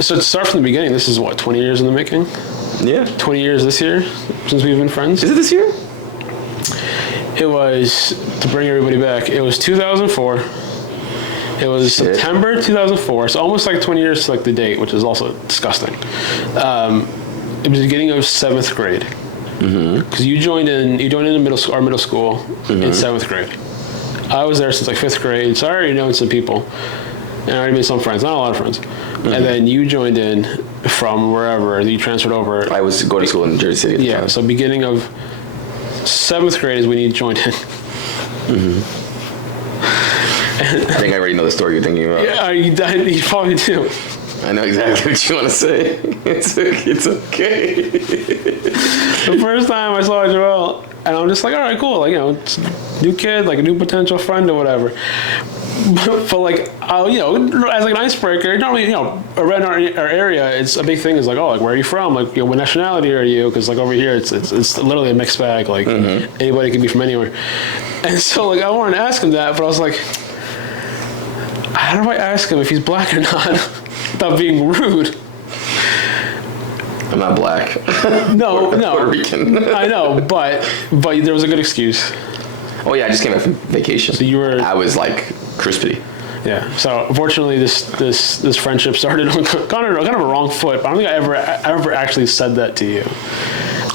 So to start from the beginning, this is what, 20 years in the making? Yeah. 20 years this year since we've been friends. Is it this year? It was, to bring everybody back, it was 2004. It was Shit. September 2004. So almost like 20 years to like the date, which is also disgusting. It was the beginning of 7th grade. Because you joined in our middle school in 7th grade. I was there since like 5th grade, so I already known some people. And I already made some friends, not a lot of friends. And then you joined in from wherever, you transferred over. I was going to school in Jersey City at the time. So beginning of 7th grade is when you joined in. I think I already know the story you're thinking about. Yeah, you probably do. I know exactly what you want to say. It's okay. The first time I saw Joel, and I'm just like, all right, cool. Like, it's a new kid, like a new potential friend or whatever. But like, as like an icebreaker, normally, around our area, it's a big thing. Is like, oh, like where are you from? Like, what nationality are you? Because like over here, it's literally a mixed bag. Like anybody can be from anywhere. And so like, I wanted to ask him that, but I was like, how do I ask him if he's black or not without being rude? I'm not black. No. Puerto Rican. I know, but there was a good excuse. Oh yeah, I just came back from vacation. So you were. I was like crispy. Yeah. So unfortunately, this friendship started on kind of a wrong foot. But I don't think I ever actually said that to you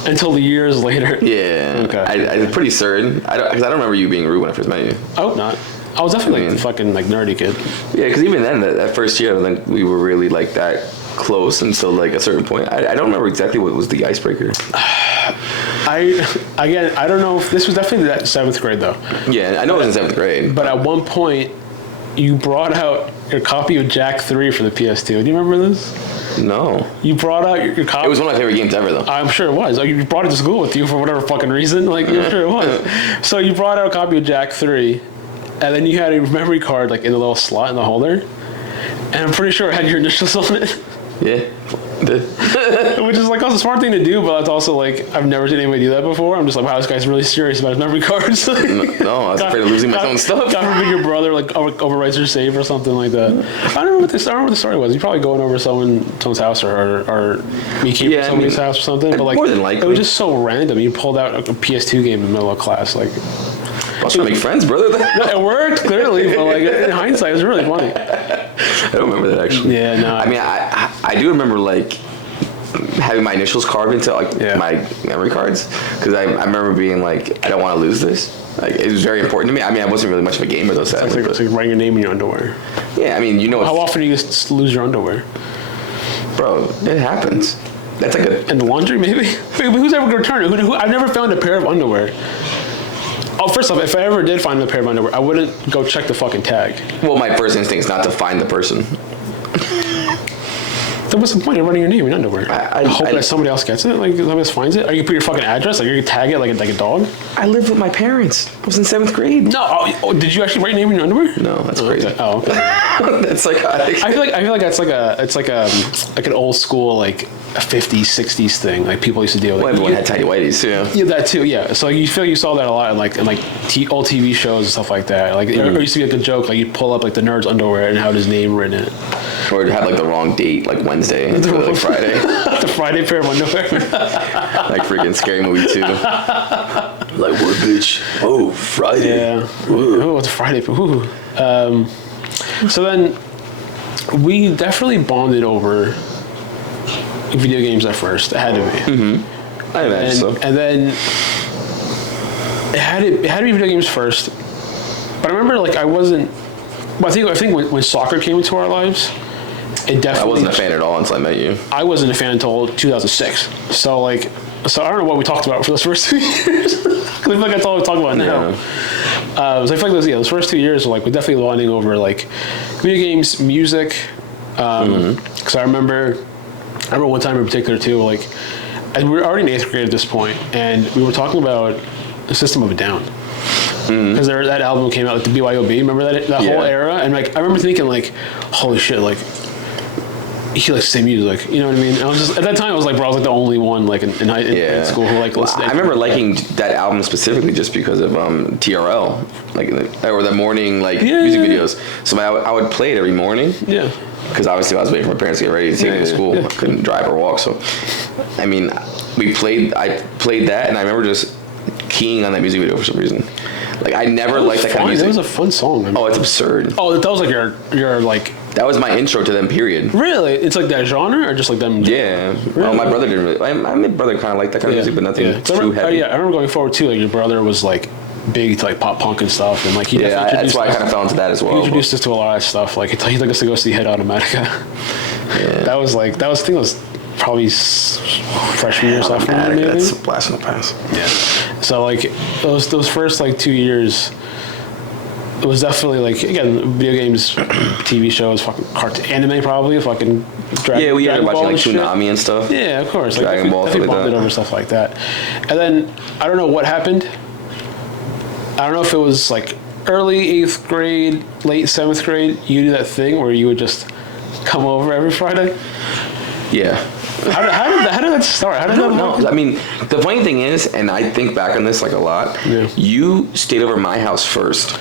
until the years later. Yeah. Okay. I'm pretty certain. Because I don't remember you being rude when I first met you. I hope not. I was definitely the fucking like nerdy kid. Yeah, because even then, that first year, I don't think we were really like that close until like a certain point. I don't remember exactly what was the icebreaker. I don't know if this was definitely that 7th grade though. Yeah, I know it was in 7th grade. But at one point, you brought out your copy of Jack 3 for the PS2. Do you remember this? No. You brought out your copy. It was one of my favorite games ever, though. I'm sure it was. Like, you brought it to school with you for whatever fucking reason. Like, I'm sure it was. So you brought out a copy of Jack 3, and then you had a memory card like in the little slot in the holder, and I'm pretty sure it had your initials on it. Yeah. Which is like also a smart thing to do, but it's also like I've never seen anybody do that before. I'm just like, wow, this guy's really serious about his memory cards. No, I was afraid of losing my own stuff. God forbid your brother like overwrites your save or something like that. I don't know what the story was. You probably going over someone's house or you came to somebody's house or something. But like, more than likely, it was just so random. You pulled out a PS2 game in the middle of class, like. I was trying to make friends, brother. It worked clearly, but like in hindsight, it was really funny. I don't remember that actually. Yeah, no. I mean, I do remember like having my initials carved into like my memory cards because I remember being like, I don't want to lose this. Like it was very important to me. I mean, I wasn't really much of a gamer though. Sadly, it's like writing your name in your underwear. Yeah, I mean, how often do you just lose your underwear? Bro, it happens. That's like in the laundry, maybe. Wait, but who's ever gonna return it? I've never found a pair of underwear. Oh, first off, if I ever did find a pair of underwear, I wouldn't go check the fucking tag. Well, my first instinct is not to find the person. Then what's the point of running your name in underwear? I hope that somebody else gets it, like somebody else finds it. Or you put your fucking address, like you tag it like a dog. I lived with my parents. I was in 7th grade. No, did you actually write your name in your underwear? No, that's crazy. Okay. Oh, okay. That's psychotic. I feel like that's like an old school like a 50s, 60s thing. Like people used to deal with. Well, everyone had tidy whities too. Yeah, that too. Yeah, so you feel you saw that a lot in like old TV shows and stuff like that. Like there used to be like a joke, like you pull up like the nerd's underwear and have his name written in it. Or it had like the wrong date, like Wednesday, instead of like Friday. The Friday pair of underwear. Like freaking Scary Movie 2. Like what, bitch? Oh, Friday. Yeah. Oh, it's Friday. Ooh. So then we definitely bonded over video games at first. It had to be. Mm-hmm. I imagine so. And then it had to be video games first. But I remember like I wasn't. Well, I think when soccer came into our lives, it definitely. I wasn't a fan at all until I met you. I wasn't a fan until 2006. So I don't know what we talked about for those first 2 years. I feel like that's all we talk about now. So I feel like those first 2 years were like we're definitely bonding over like video games, music. Because I remember one time in particular too, like we were already in 8th grade at this point, and we were talking about the System of a Down. Because that album came out, like the BYOB, remember that whole era? And like I remember thinking like, holy shit, like he likes the same music. You know what I mean? I was just at that time. I was like, bro, I was like the only one like in school who like listened. I remember liking that album specifically just because of TRL, like or the morning music videos. So I would play it every morning. Yeah. Because obviously I was waiting for my parents to get ready to take me to school. I couldn't drive or walk, so I mean, I played that, and I remember just keying on that music video for some reason. Like I never liked that kind of music. That was a fun song. I mean. Oh, it's absurd. Oh, that was like your like. That was my intro to them. Period. Really? It's like that genre, or just like them? Yeah. Really? Well, my brother didn't really. My brother kind of liked that kind of music, but nothing too heavy. I remember going forward too. Like your brother was like big to like pop punk and stuff, and like he that's why I kind of fell into that as well. He introduced us to a lot of stuff. Like he took us to go see Head Automatica. Yeah. That was I think it was probably freshman year, sophomore year, maybe. That's a blast from the past. Yeah. So like those first like 2 years, it was definitely like again video games, TV shows, fucking cartoon, anime probably, fucking. We ended up watching like Toonami and stuff. Yeah, of course. Dragon Ball, definitely bonded over stuff like that. And then I don't know what happened. I don't know if it was like early 8th grade, late 7th grade. You do that thing where you would just come over every Friday. Yeah. How did that start? How did that No, I mean, the funny thing is, and I think back on this like a lot. Yeah. You stayed over my house first.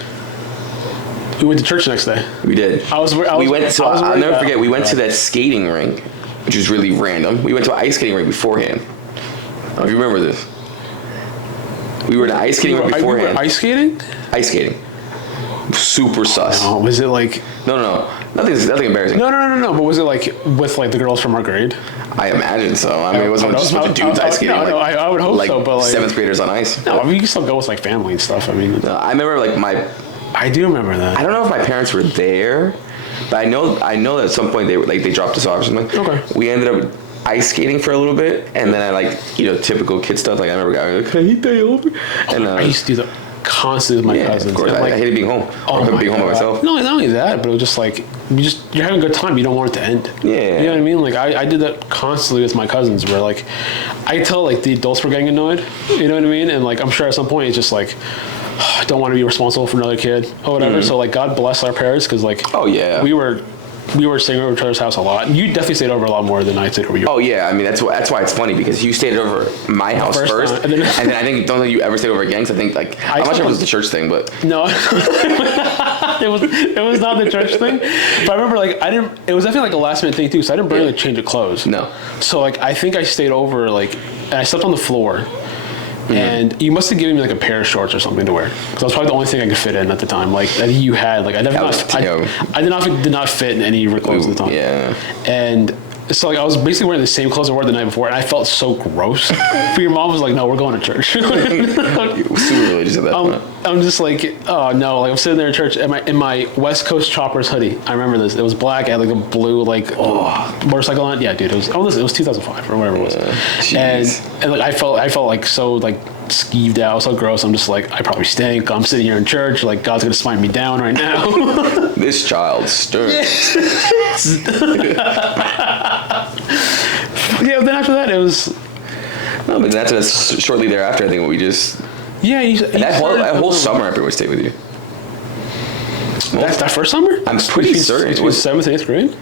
We went to church the next day. We did. I'll never forget. We went to that skating rink, which was really random. We went to an ice skating rink beforehand. I don't know if you remember this. We were in an ice skating rink beforehand. Ice skating? Ice skating. Super sus. Oh, was it like? No. Nothing embarrassing. No. But was it like with like the girls from our grade? I imagine so. I mean, it wasn't just a bunch of dudes ice skating. No, I would hope so. But like 7th graders on ice. No, I mean you can still go with like family and stuff. I mean, I remember like I do remember that. I don't know if my parents were there, but I know that at some point they dropped us off or something. Okay. We ended up ice skating for a little bit, and then I typical kid stuff. Like I remember going, like, "Can I stay over?" And I used to do that constantly with my cousins. Of course, I hated being home. I couldn't be home by myself. No, not only that, but it was just like you're having a good time. You don't want it to end. Yeah. You know what I mean? Like I did that constantly with my cousins, where like I could tell like the adults were getting annoyed. You know what I mean? And like I'm sure at some point it's just like. I don't want to be responsible for another kid or whatever. So like, God bless our parents because like, we were staying over each other's house a lot. You definitely stayed over a lot more than I stayed over yours. Oh yeah, I mean that's why it's funny because you stayed over my house first, and then I don't think you ever stayed over again. Because I think like I'm not sure if it was the church thing, but no, it was not the church thing. But I remember like it was definitely like a last minute thing too. So I didn't bring like change of clothes. No. So like I think I stayed over like and I slept on the floor. Mm-hmm. And you must have given me like a pair of shorts or something to wear because that was probably the only thing I could fit in at the time. Like that you had, like I did not fit in any of your clothes at the time. Yeah. And so like I was basically wearing the same clothes I wore the night before, and I felt so gross. But your mom was like, "No, we're going to church." You were super religious at that point. I'm just like, oh no! Like I'm sitting there in church in my West Coast Choppers hoodie. I remember this. It was black. I had like a blue motorcycle on it. Yeah, dude. It was 2005 or whatever it was. And like I felt like so like skeeved out, so gross. I'm just like, I probably stink. I'm sitting here in church. Like God's gonna smite me down right now. This child stinks. Yeah, but then after that it was. No, but that's shortly thereafter. I think we just. Yeah, that whole summer, everyone stayed with you. That first summer? I'm pretty certain it was 7th, 8th grade.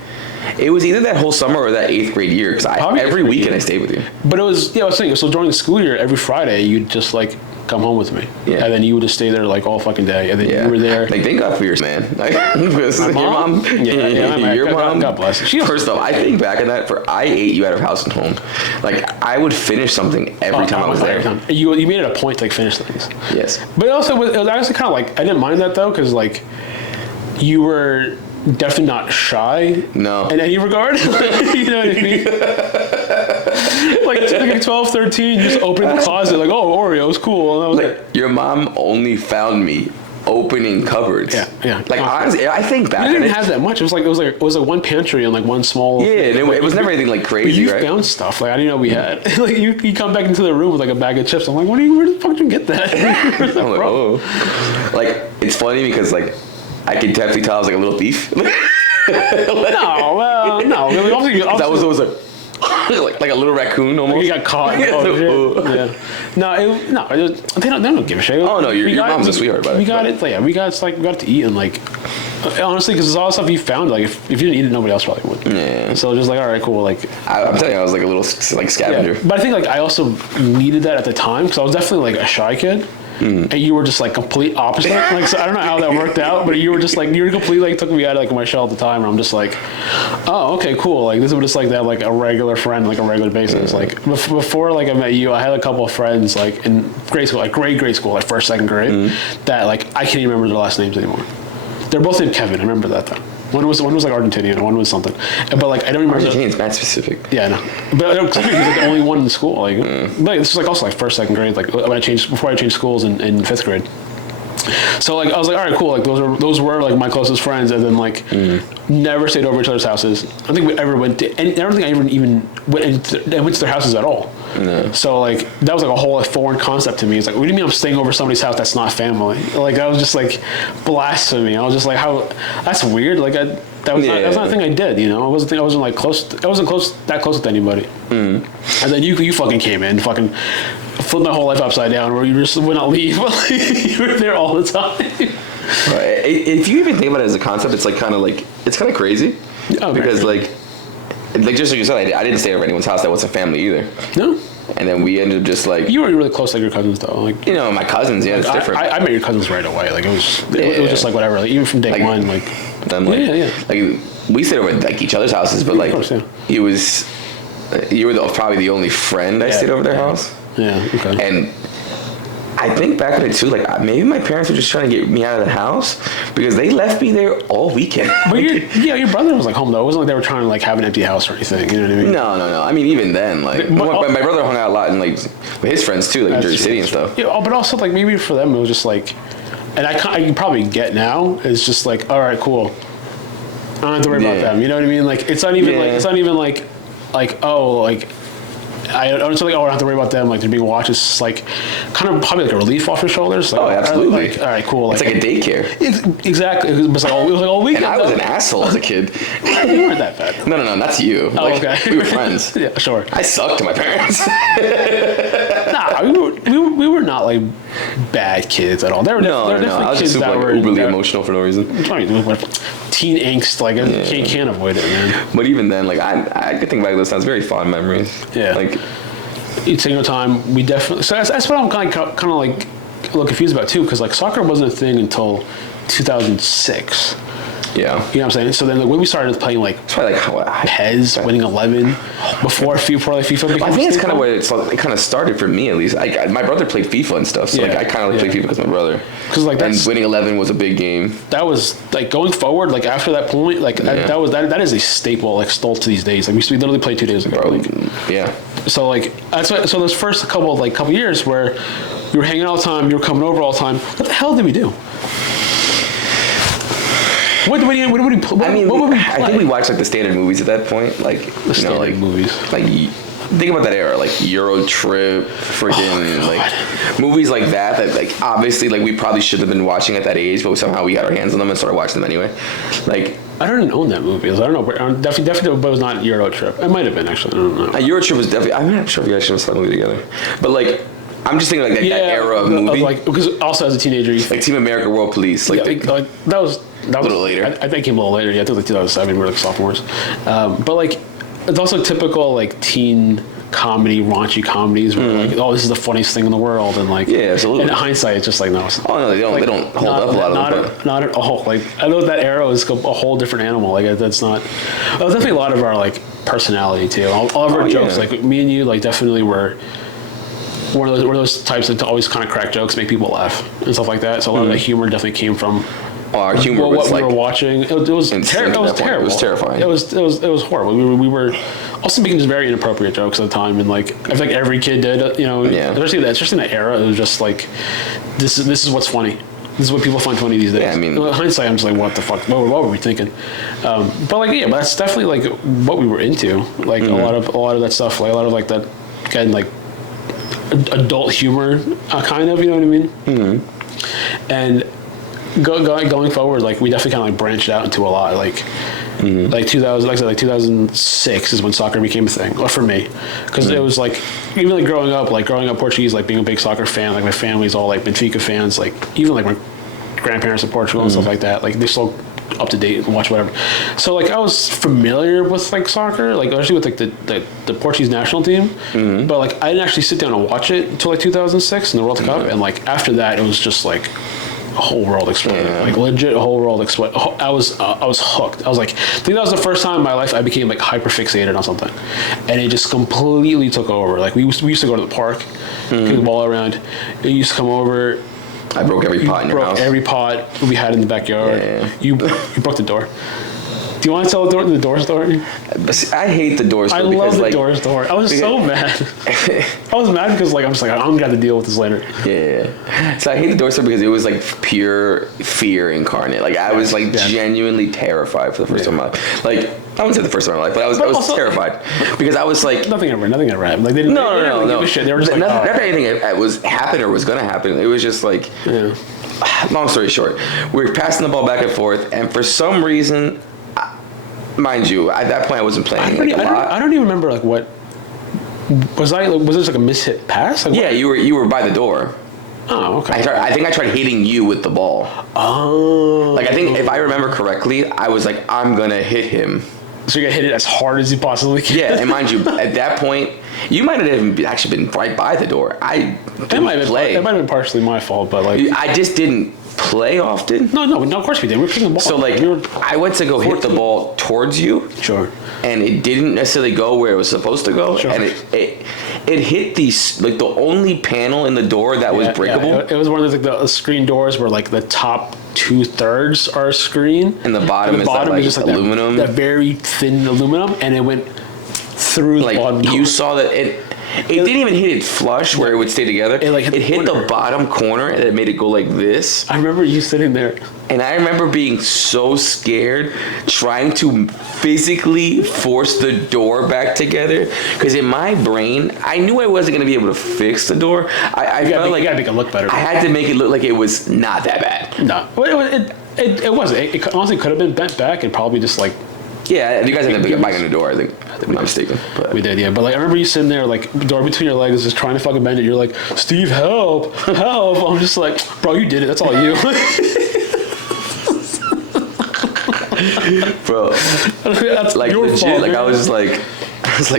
It was either that whole summer or that 8th grade year because every weekend I stayed with you. But it was I was saying so during the school year every Friday you'd just like come home with me. Yeah. And then you would just stay there like all fucking day. And then you were there. Like thank God for your man. Like, your mom. Your mom. God bless her. First off, I think back at that I ate you out of house and home. Like I would finish something every time I was there. You made it a point to like finish things. Yes. But it was actually kind of like I didn't mind that though because like you were definitely not shy. No. In any regard. You know what I mean? Like 12, 13, you just open the closet like, oh, Oreos, cool. And I was like, your mom only found me opening cupboards. Yeah. Like honestly, I think back. You didn't have that much. It was like one pantry and like one small. Yeah, and it was never anything like crazy. But you found stuff like I didn't know we had. Like you come back into the room with like a bag of chips. I'm like, where the fuck did you get that? I'm like, oh. Like it's funny because like I could definitely tell I was like a little thief. No. That was always like a little raccoon almost. You got caught. Yeah. No, they don't give a shit. Oh no, your mom's a sweetheart about it. We got it to eat and like Honestly, because it's all stuff you found. Like, if you didn't eat it, nobody else probably would. Yeah. So just like, all right, cool. Like, I'm telling you, I was like a little like scavenger. Yeah. But I think like I also needed that at the time because I was definitely like a shy kid. And you were just like complete opposite. Like, so I don't know how that worked out, but you were just like, you were completely like took me out of like my shell at the time. And I'm just like, oh, okay, cool. Like, this is what it's like to have like a regular friend, like a regular basis. Like before, like I met you, I had a couple of friends like in grade school, like grade school, like first, second grade, that like I can't even remember their last names anymore. They're both named Kevin. I remember that though. One was like Argentinian, one was something. But like I don't remember. Argentinian's mad specific. Yeah, I know. But he was like the only one in school. Like, but this was like also like first, second grade. Like when before I changed schools in fifth grade. So like I was like, all right, cool. Like those were like my closest friends, and then like never stayed over each other's houses. I don't think we ever went to, and I don't think I even went to their houses at all. No. So like that was like a whole like, foreign concept to me. It's like, what do you mean I'm staying over somebody's house that's not family? Like that was just like blasphemy. I was just like, how? That's weird. Like that was not a thing I did. You know, I wasn't that close with anybody. And then you fucking came in, fucking flipped my whole life upside down, where you just would not leave. You were there all the time. Right. If you even think about it as a concept, it's like kind of crazy. Oh, because like just like you said, I didn't stay over anyone's house that wasn't family either. No. And then we ended up just like... You were really close to your cousins, though. Like, you know, my cousins, yeah, it's different. I met your cousins right away. Like, it was just like whatever. Like, even from day one, like... Then, like, like, we stayed over like each other's houses, but like, you were probably the only friend I stayed over their house. Yeah, okay. And I think back on it too, like maybe my parents were just trying to get me out of the house because they left me there all weekend. But your brother was like home though. It wasn't like they were trying to like have an empty house or anything. You know what I mean? No. I mean, even then, like my brother hung out a lot and like with his friends too, like in Jersey City and stuff. Yeah, but also like maybe for them it was just like, and I probably get now. It's just like, all right, cool. I don't have to worry about them. You know what I mean? Like it's not even like oh like. I don't feel like, I don't have to worry about them, like, they're being watched. It's just, like, kind of probably, like, a relief off your shoulders. Like, absolutely. Like, all right, cool. Like, it's like a daycare. Exactly. It was like all weekend. And I was an asshole as a kid. You weren't that bad. No, that's you. Oh, like, okay. We were friends. Yeah, sure. I sucked to my parents. We were not, like, bad kids at all. They were definitely I was kids just super, like, uberly emotional for no reason. Teen angst, like, I can't avoid it, man. But even then, like, I could think back to those times, very fond memories. Yeah. Like, you take your time. We definitely. So that's what I'm kind of like a little confused about too, because like soccer wasn't a thing until 2006. Yeah. You know what I'm saying? So then like, when we started playing like PES, winning 11, before FIFA became I think it's kind of where it kind of started for me at least. My brother played FIFA and stuff, so like I kind of played FIFA because my brother. Because like and winning 11 was a big game. That was like going forward, like after that point, like that is a staple, like still to these days. Like we literally played 2 days ago. Bro, like, yeah. So like that's why. So those first couple years where you were hanging all the time, you were coming over all the time. What the hell did we do? What would we play? I think we watched like the standard movies at that point, like the standard movies. Like think about that era, like Euro Trip, freaking like movies like that. That like obviously like we probably should have been watching at that age, but somehow we got our hands on them and started watching them anyway. Like I don't own that movie. I don't know. Definitely, but it was not Euro Trip. It might have been actually. I don't know. Euro Trip was definitely. I'm not sure if you guys should have saw the movie together, but like. I'm just thinking like that era of movie. Like because also as a teenager, like Team America, World Police, like that was a little later. I think it came a little later. Yeah, I think it was like 2007. We were like sophomores, but like it's also typical like teen comedy, raunchy comedies where like, oh, this is the funniest thing in the world, and like absolutely. In hindsight, it's just like no. Oh no, they don't hold up a lot of them. Not at all. Like I know that era is a whole different animal. Like that's not. That was definitely a lot of our like personality too. All of our jokes, like me and you, like definitely were. One of those types that always kind of crack jokes, make people laugh and stuff like that. So a lot of the humor definitely came from our humor. Was what we were watching. It was terrible. It was terrifying. It was horrible. We were also making just very inappropriate jokes at the time, and like I feel like every kid did. You know, especially in that era, it was just like this is what's funny. This is what people find funny these days. Yeah, I mean, in hindsight, I'm just like, what the fuck? What were we thinking? But like, but that's definitely like what we were into. Like a lot of that stuff. Like a lot of like that again, like. Adult humor, kind of, you know what I mean? Mm-hmm. And going forward, like we definitely kind of like branched out into a lot. Like, like 2006 is when soccer became a thing, or for me, because it was like even like growing up Portuguese, like being a big soccer fan. Like my family's all like Benfica fans. Like even like my grandparents in Portugal and stuff like that. Like they still up to date and watch whatever. So like I was familiar with like soccer, like especially with like the Portuguese national team, but like I didn't actually sit down and watch it until like 2006 in the World Cup, and like after that it was just like a whole world exploded, like legit a whole world exploded. I was hooked. I was like, I think that was the first time in my life I became like hyper fixated on something, and it just completely took over. Like we used to go to the park, kick the ball around. It used to come over. I broke every pot in your house. Every pot we had in the backyard. Yeah. You broke the door. Do you want to tell the door story? I hate the door story. I love the door story. I was so mad. I was mad because like I'm just like I'm gonna have to deal with this later. Yeah. So I hate the door story because it was like pure fear incarnate. Like I was like genuinely terrified for the first time in my life. Like I wouldn't say the first time in my life, but I was also terrified because I was like nothing ever happened. Like they didn't. No. Give a shit. They were just like not that anything was happened or was gonna happen. It was just like. Yeah. Long story short, we were passing the ball back and forth, and for some reason. Mind you, at that point I wasn't playing a lot. I don't even remember like what was I. Was this like a mishit pass? Like, yeah, you were by the door. Oh, okay. I think I tried hitting you with the ball. Oh. Like I think if I remember correctly, I was like, I'm gonna hit him. So you're gonna hit it as hard as you possibly can. Yeah, and mind you, at that point, you might have even actually been right by the door. I didn't play. It might have been partially my fault, but like I just didn't play often. No, of course we did. We were kicking the ball. So like, I went to go hit the ball towards you. Sure. And it didn't necessarily go where it was supposed to go. Sure. And it hit these like the only panel in the door that was breakable. Yeah. It was one of those, like the screen doors where like the top 2/3 are screen, and the bottom is just like aluminum. That very thin aluminum, and it went through the bottom. You saw that it didn't even hit it flush where it would stay together. It hit the bottom corner and it made it go like this. I remember you sitting there. And I remember being so scared, trying to physically force the door back together. Because in my brain, I knew I wasn't going to be able to fix the door. I felt like you got to make it look better. I had to make it look like it was not that bad. No, it wasn't. It honestly could have been bent back and probably just like. Yeah, you guys ended up getting back in the door, I think. I'm not mistaken. But. We did, yeah. But like, I remember you sitting there, like, door between your legs, just trying to fucking bend it. You're like, Steve, help. I'm just like, bro, you did it. That's all you. Bro, that's like your legit. Fault, like I was like,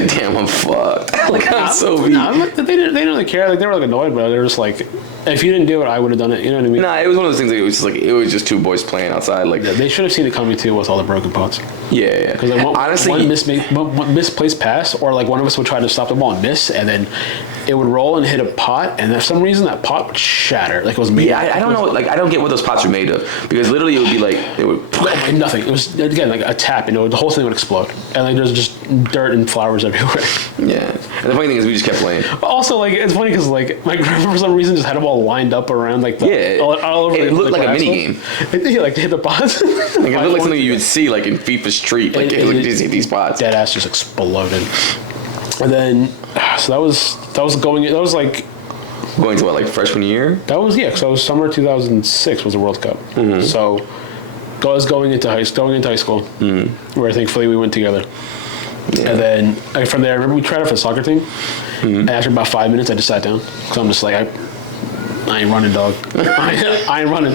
damn, I'm fucked. Like I'm so weak. They didn't really care. Like they were like annoyed, but they were just like, if you didn't do it, I would have done it. You know what I mean? Nah, it was one of those things. That it was just two boys playing outside. Like they should have seen it coming too with all the broken pots. Yeah. Because like honestly, one misplaced pass, or like one of us would try to stop the ball and miss, and then it would roll and hit a pot, and for some reason that pot would shatter. Like it was made. Yeah, I don't know. Like I don't get what those pots are made of, because literally it would be like it would nothing. It was again like a tap, and the whole thing would explode, and like there's just dirt and flowers everywhere. Yeah, and the funny thing is we just kept playing. But also, like it's funny because like my grandma for some reason just had them all lined up around like all over. It looked like a mini game. Yeah, like they hit the pots. Like it looked like something you would see like in FIFA Street. Like it just hit these spots. Dead ass just exploded. And then so that was like going to what, like freshman year? That was because that was summer 2006 was the World Cup. Mm-hmm. So I was going into high school, where thankfully we went together. Yeah. And then from there, I remember we tried out for the soccer team. Mm-hmm. And after about 5 minutes, I just sat down because I'm just like, I ain't running, dog. I ain't running.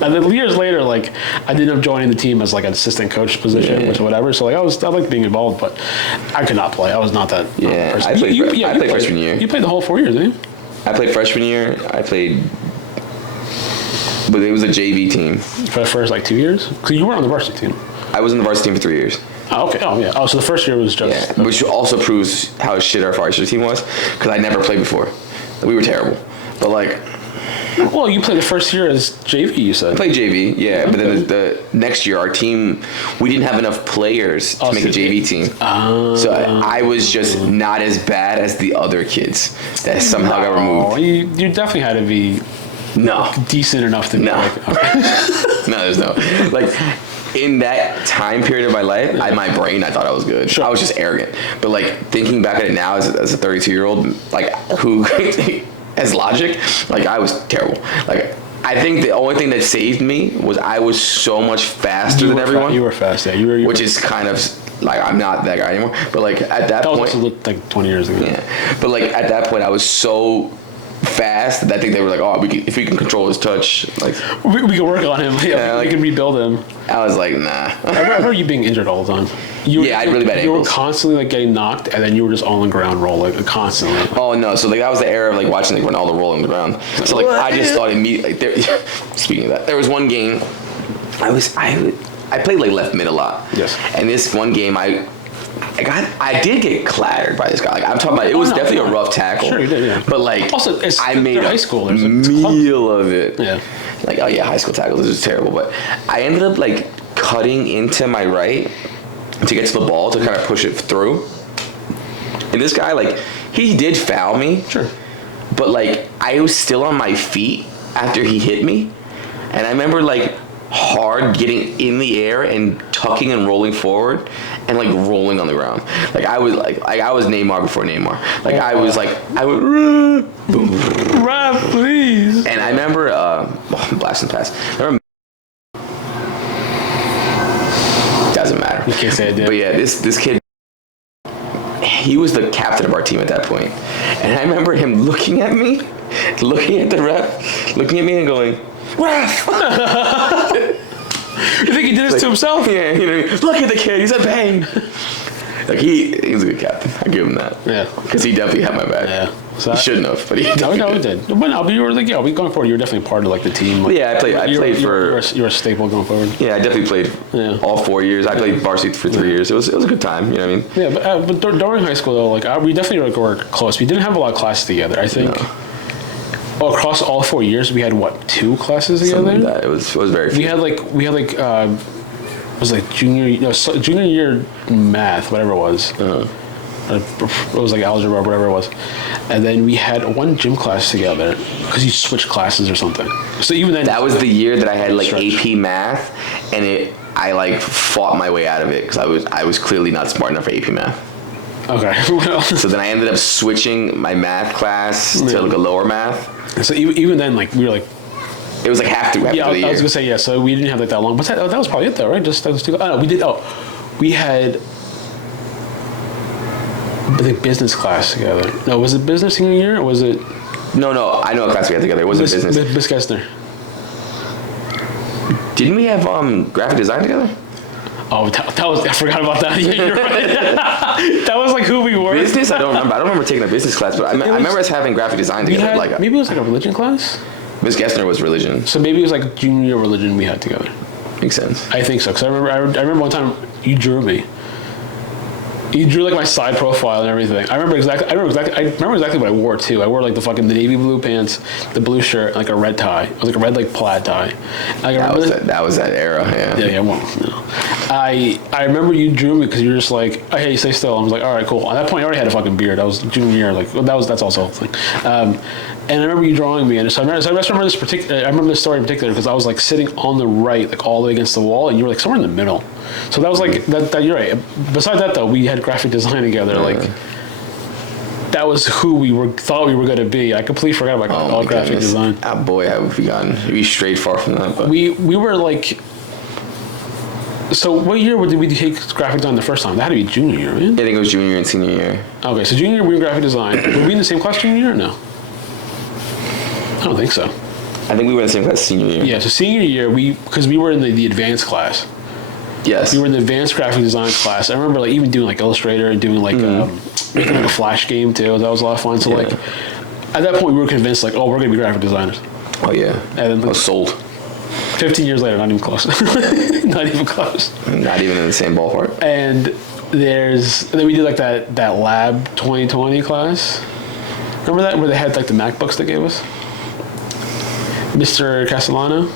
And then years later, like I ended up joining the team as like an assistant coach position, which whatever. So like I liked being involved, but I could not play. I was not that person. I played freshman year. You played the whole 4 years, didn't you? I played freshman year. But it was a JV team for the first like 2 years. Because you weren't on the varsity team. I was on the varsity team for 3 years. Oh, okay. Oh, yeah. Oh, so the first year was just... which also proves how shit our varsity team was, because I never played before. We were terrible. But, like... Well, you played the first year as JV, you said. I played JV, yeah. Okay. But then the next year, our team, we didn't have enough players to make a JV team. So I was just not as bad as the other kids that somehow got removed. You definitely had to be... decent enough to be like... Okay. No, there's no... Like... In that time period of my life, my brain, I thought I was good. Sure. I was just arrogant. But like thinking back at it now as a 32-year-old, like who has logic, like I was terrible. Like I think the only thing that saved me was I was so much faster than everyone. You were fast, yeah. You were which is kind of like I'm not that guy anymore. But like at that point, was also like 20 years ago. Yeah. But like at that point, I was so fast that I think they were like, oh, if we can control his touch, like we can work on him. Yeah, we can rebuild him. I was like, nah. I remember you being injured all the time. I had really bad ankles. You were constantly like getting knocked, and then you were just on the ground rolling constantly. Oh no! So like that was the era of like watching like Ronaldo rolling the ground. So like I just thought immediately. Like, speaking of that, there was one game. I played like left mid a lot. Yes. And this one game I did get clattered by this guy. Like I'm talking about, it was definitely a rough tackle. Sure, you did, yeah. But like, also, I made high school. There's a meal of it. Yeah. Like, oh yeah, high school tackles. This is terrible. But I ended up like cutting into my right to get to the ball to kind of push it through. And this guy, like, he did foul me. Sure. But like, I was still on my feet after he hit me, and I remember like hard getting in the air and tucking and rolling forward and like rolling on the ground. Like I was I was Neymar before Neymar. Like I was like I would boom, Rap, please. and I remember blasting past. Doesn't matter. You can't say I did. But yeah, this kid, he was the captain of our team at that point. And I remember him looking at me, looking at the ref, looking at me and going, "Ref!" You think he did this to himself? Yeah, you know, look at the kid, he's in pain. Like he was a good captain. I give him that. Yeah. Because he definitely had my back. Yeah. So he shouldn't have, but he no, he did. But no, but you were like, yeah, going forward, you were definitely part of like the team. Like, yeah, I played for. You were a staple going forward. Yeah, I definitely played all 4 years. I played varsity for 3 years. It was a good time. You know what I mean? Yeah, but during high school though, like we definitely were close. We didn't have a lot of classes together. I think. No. Oh, across all 4 years, we had what, 2 classes together? Something like that. It was very few. We had like it was like junior year math, whatever it was. It was like algebra, whatever it was. And then we had one gym class together because you switched classes or something. So even then, that was the year that I had like AP math, and I like fought my way out of it because I was clearly not smart enough for AP math. Okay. Well, so then I ended up switching my math class to like a lower math. So even then, like we were like, it was like half the year. I was gonna say yeah. So we didn't have like that long, but that was probably it though, right? Just those 2. Oh no, we did. Oh, we had the business class together. No, was it business senior year or was it? No. I know a class we had together. It wasn't business. Miss Gessner. Didn't we have graphic design together? Oh, that was, I forgot about that. Yeah, you're right. That was like who we were. Business? I don't remember. I don't remember taking a business class, but I remember us having graphic design together. Maybe it was like a religion class? Miss Gessner was religion. So maybe it was like junior year religion we had together. Makes sense. I think so, because I remember one time you drew me. You drew like my side profile and everything. I remember exactly what I wore too. I wore like the navy blue pants, the blue shirt, and like a red tie. It was like a red like plaid tie. That was that era. Yeah. Yeah. Well, no. I remember you drew me because you were just like, oh, hey, stay still. I was like, all right, cool. At that point, I already had a fucking beard. I was junior year. Like that's also a thing. And I remember you drawing me, and so I just remember this story in particular because I was like sitting on the right, like all the way against the wall, and you were like somewhere in the middle. So that was like that. You're right. Besides that, though, we had graphic design together. Like that was who we thought we were going to be. I completely forgot about all graphic design. Oh boy, have we gotten? We strayed far from that. But we were like. So what year did we take graphic design the first time? That had to be junior year, right? I think it was junior and senior year. Okay, so junior year we were graphic design. Were we in the same class junior year or no? I don't think so. I think we were in the same class senior year. Yeah, so senior year, because we were in the advanced class. Yes. We were in the advanced graphic design class. I remember like even doing like Illustrator and doing like making like a Flash game too. That was a lot of fun. So like at that point we were convinced like, oh, we're gonna be graphic designers. Oh yeah. And then, I was sold. 15 years later, not even close. Not even close. Not even in the same ballpark. And then we did like that Lab 2020 class. Remember that where they had like the MacBooks they gave us? Mr. Castellano?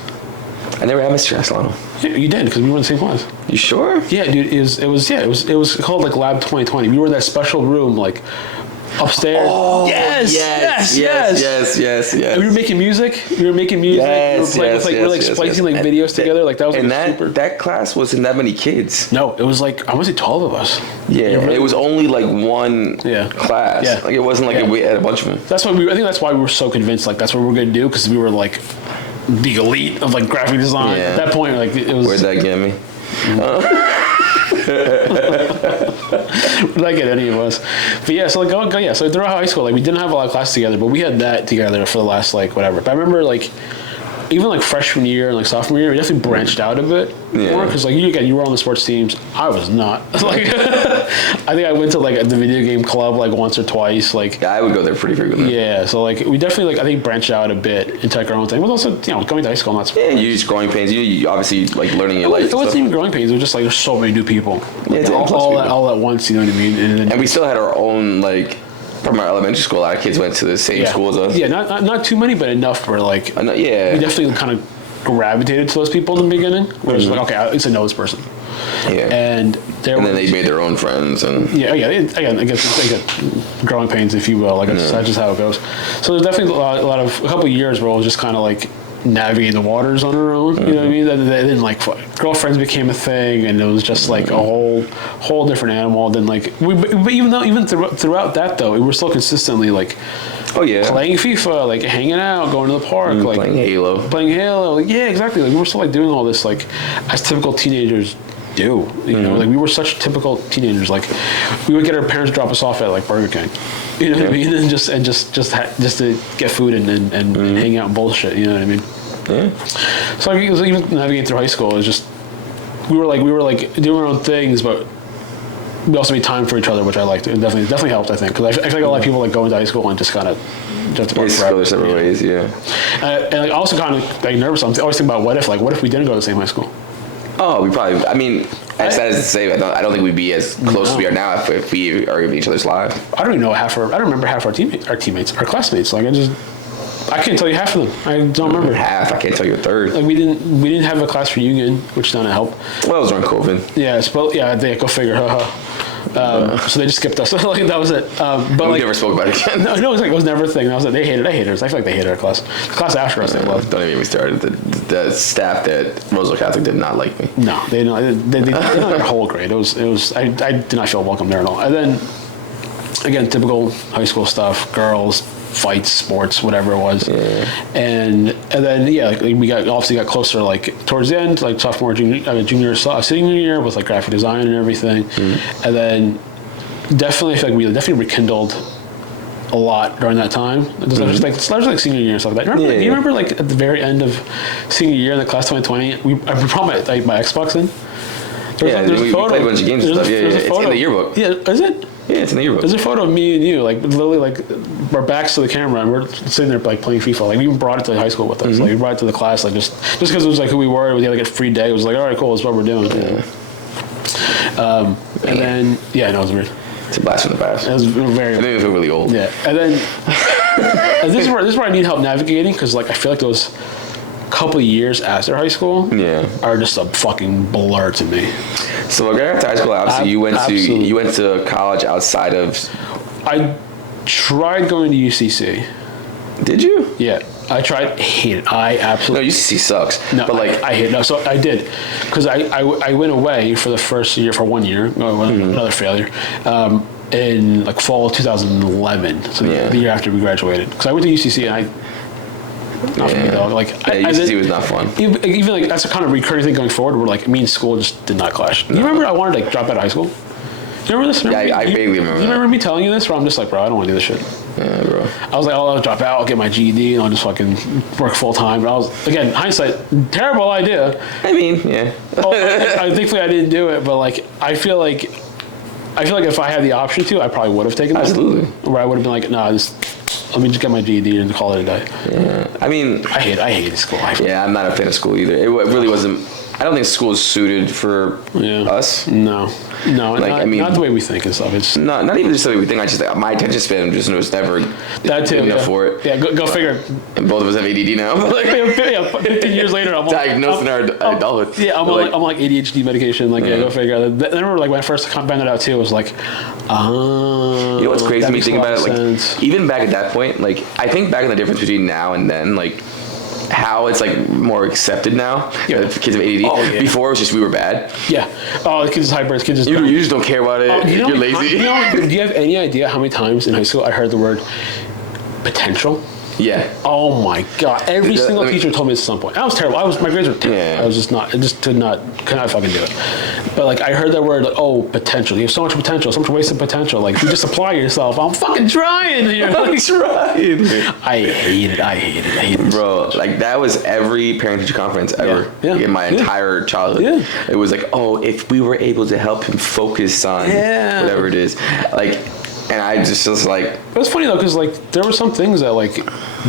I never had Mr. Castellano. Yeah, you did because we were in the same class. You sure? Yeah, dude. It was called like Lab 2020. We were in that special room like upstairs. Oh, yes. And we were making music. We were like splicing like videos together. Like that was that class wasn't that many kids. No, it was like I want to say 12 of us. Yeah, it was only like one class. Yeah. Like it wasn't like we had a bunch of them. I think that's why we were so convinced like that's what we're gonna do because we were like the elite of like graphic design at that point. Like it was. Where'd that get me? Like it, any of us. But yeah, so like, so throughout high school, like we didn't have a lot of classes together, but we had that together for the last like whatever. But I remember like even like freshman year and like sophomore year, we definitely branched out a bit more because like you were on the sports teams. I was not. Like I think I went to like the video game club like once or twice. Like yeah, I would go there pretty frequently. Yeah, so like we definitely like I think branched out a bit into like our own thing. But also going to high school, not yeah, you just growing pains. You obviously like learning your life. It wasn't even growing pains. It was just like there's so many new people. Yeah, all at once. You know what I mean? And we still had our own like. From our elementary school, a lot of kids went to the same school as us. Yeah, not too many, but enough where like we definitely kind of gravitated to those people in the beginning. Where it's like, okay, I used to know this person. Yeah. And then they made their own friends and again, I guess it's like growing pains, if you will. Like that's just how it goes. So there's definitely a couple of years where I was just kind of like navigating the waters on our own. You know what I mean? Then like girlfriends became a thing, and it was just like a whole different animal. Then like but even throughout that though, we were still consistently like. Oh yeah, playing FIFA, like hanging out, going to the park, like playing Halo. Like, yeah, exactly. Like we were still like doing all this, like as typical teenagers do. You know, like we were such typical teenagers. Like we would get our parents to drop us off at like Burger King. You know what I mean? And just to get food and hang out and bullshit. You know what I mean? Yeah. So like, it was even navigating through high school. It was just we were like doing our own things, but. We also made time for each other, which I liked. It definitely helped, I think. Because I feel like a lot of people like go into high school and just kind of just go their separate ways, yeah. And like also kind of like nervous. I'm always thinking about what if we didn't go to the same high school. Oh, we probably. I mean, as sad as to say, I don't think we'd be as close as we are now if we are in each other's lives. I don't even know I don't remember half our teammates, our classmates. Like I can't tell you half of them. I don't remember half. I can't tell you a third. Like we didn't have a class reunion, which didn't help. Well, it was during COVID. Yeah, go figure. So they just skipped us. Like that was it. But we never spoke about it again. No, it was never a thing. That was it. They hated us. I feel like they hated our class. The class after us, they loved. Don't even get me started. The staff at Roseville Catholic did not like me. No, they didn't like our whole grade. It was. I did not feel welcome there at all. And then again, typical high school stuff: girls, fights, sports, whatever it was. Yeah. And then like we got closer like towards the end, like sophomore, junior, senior year with like graphic design and everything. And then definitely I feel like we definitely rekindled a lot during that time. It was just like senior year and stuff like that. Do you remember like at the very end of senior year in the class 2020, I brought my Xbox in. We played a bunch of games and stuff. It's in the yearbook. Yeah, is it? Yeah, it's in the yearbook. There's a photo of me and you, like literally, like our backs to the camera, and we're sitting there like playing FIFA. Like we even brought it to high school with us. Like we brought it to the class, like just because it was like who we were. We had like a free day. It was like, all right, cool, that's what we're doing. Yeah. And then it was weird. It's a blast from the past. It was very. I think it was really old. Yeah, and then and this is where I need help navigating because like I feel like those couple of years after high school are just a fucking blur to me. So going after high school, obviously you went to college outside of. I tried going to UCC. Did you? Yeah, I tried. Hate it. I absolutely. No, UCC sucks. No, but like I hate it. No, so I did because I went away for the first year for 1 year. Another failure. In like fall of 2011, so the year after we graduated. Because I went to UCC and not for me though. Like UCC was not fun. Even like that's a kind of recurring thing going forward. Where like me and school just did not clash. No. You remember I wanted to like drop out of high school? Do you remember this? I vaguely remember. You remember me telling you this? Where I'm just like, bro, I don't want to do this shit. Yeah, bro. I was like, I'll drop out, I'll get my GED, and I'll just fucking work full time. But I was, again, hindsight, terrible idea. I mean, yeah. Thankfully I didn't do it, but like I feel like if I had the option to, I probably would have taken that. Absolutely. Where I would have been like, nah, let me just get my GED and call it a day. Yeah. I mean, I hate school. I'm not a fan of school either. It really wasn't. I don't think school is suited for us. No, not the way we think and stuff. It's not even just the way we think. I just my attention span was never that too, enough for it. Yeah, go figure. And both of us have ADD now. 15 years later, I'm diagnosed in our adulthood. Yeah, I'm like ADHD medication. Like go figure. I remember like when I first found it out too. It was like, you know what's crazy to me thinking about it? Like even back at that point, like I think back on the difference between now and then, like. How it's like more accepted now for kids of ADD. Oh, yeah. Before it was just we were bad. Yeah. Oh, the kids is hyper. Kids is you just don't care about it. You're lazy. Do you have any idea how many times in high school I heard the word potential? Yeah. Oh my god! Every single teacher told me this at some point. I was terrible. My grades were terrible. Yeah. I was just not. I just could not fucking do it. But like I heard that word, like, oh, potential. You have so much potential, so much wasted potential. Like you just apply yourself. I'm fucking trying. You're like, trying. I hate it. Bro, like that was every parent-teacher conference ever in my entire childhood. Yeah. It was like, oh, if we were able to help him focus on whatever it is, like. And I just was like... It was funny, though, because, like, there were some things that, like,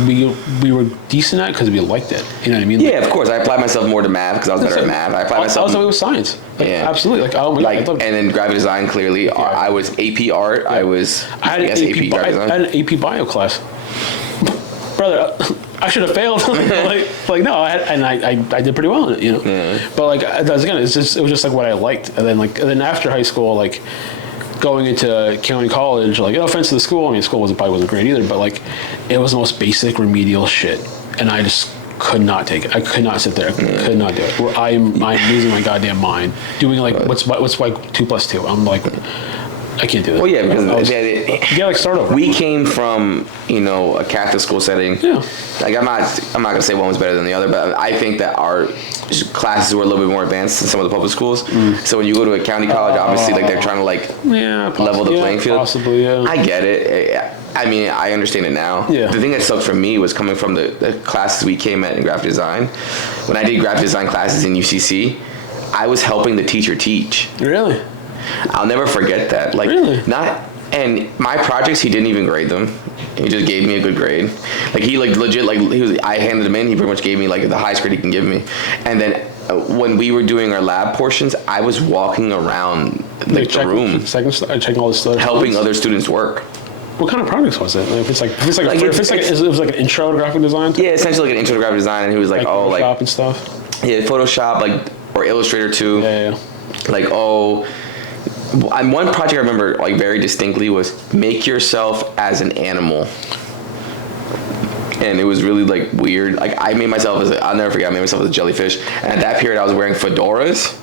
we were decent at because we liked it. You know what I mean? Yeah, of course. I applied myself more to math because I was better at math. I applied myself... I was with science. Like, absolutely. Like, oh, my God. And then graphic design, clearly. Yeah. I was AP art. Yeah. I had an AP bio class. Brother, I should have failed. No, I did pretty well in it, you know? Yeah. But, like, again, it was just, like, what I liked. And then after high school, like... going into county college, like, no offense to the school, I mean, school probably wasn't great either, but like, it was the most basic remedial shit, and I just could not take it. I could not sit there. I could not do it. Where I'm losing my goddamn mind doing like what's like 2 + 2. I'm like, I can't do that. Well, yeah, because you gotta like start over. We came from a Catholic school setting. Yeah. Like I'm not gonna say one was better than the other, but I think that our classes were a little bit more advanced than some of the public schools. So when you go to a county college, obviously like they're trying to like level the playing field. Possibly, yeah. I get it. I mean, I understand it now. Yeah. The thing that sucked for me was coming from the classes we came at in graphic design. When I did graphic design classes in UCC, I was helping the teacher teach. Really? I'll never forget that. Like, really? And my projects, he didn't even grade them. He just gave me a good grade. Like he like legit like I handed him in. He pretty much gave me like the highest grade he can give me. And then when we were doing our lab portions, I was walking around like the room, checking all the stuff, helping other students work. What kind of projects was it? Like, it was like an intro to graphic design. Yeah, essentially like an intro to graphic design, and he was like, oh, like Photoshop and stuff. Yeah, Photoshop, like or Illustrator too. Yeah. Like one project I remember like very distinctly was make yourself as an animal. And it was really like weird. Like I made myself I'll never forget, I made myself as a jellyfish. And at that period I was wearing fedoras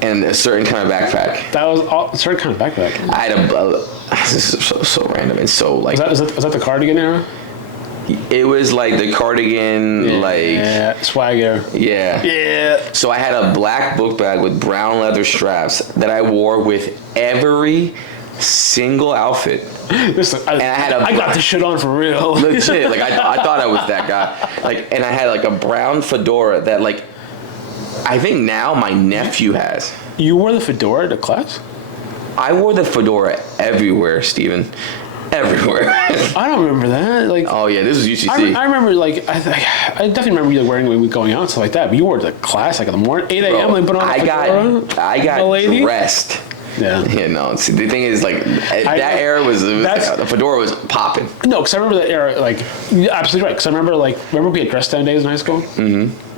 and a certain kind of backpack. That was a certain kind of backpack. I had this is so random and so like. Was that the cardigan era? It was like the cardigan, swagger. Yeah. So I had a black book bag with brown leather straps that I wore with every single outfit. Listen, I got this shit on for real. Legit. Like I thought I was that guy. Like, and I had like a brown fedora that like I think now my nephew has. You wore the fedora to class? I wore the fedora everywhere, Steven. Everywhere. I don't remember that. Like, oh yeah, this was UCC. I remember like I definitely remember you wearing when going out and stuff like that. But you wore it to class like in the morning, 8 a.m. Like put on. I got dressed. Yeah. Yeah. No. See, the thing is, like that era the fedora was popping. No, because I remember that era. Like, you're absolutely right. Because I remember we had dress down days in high school. Mm-hmm.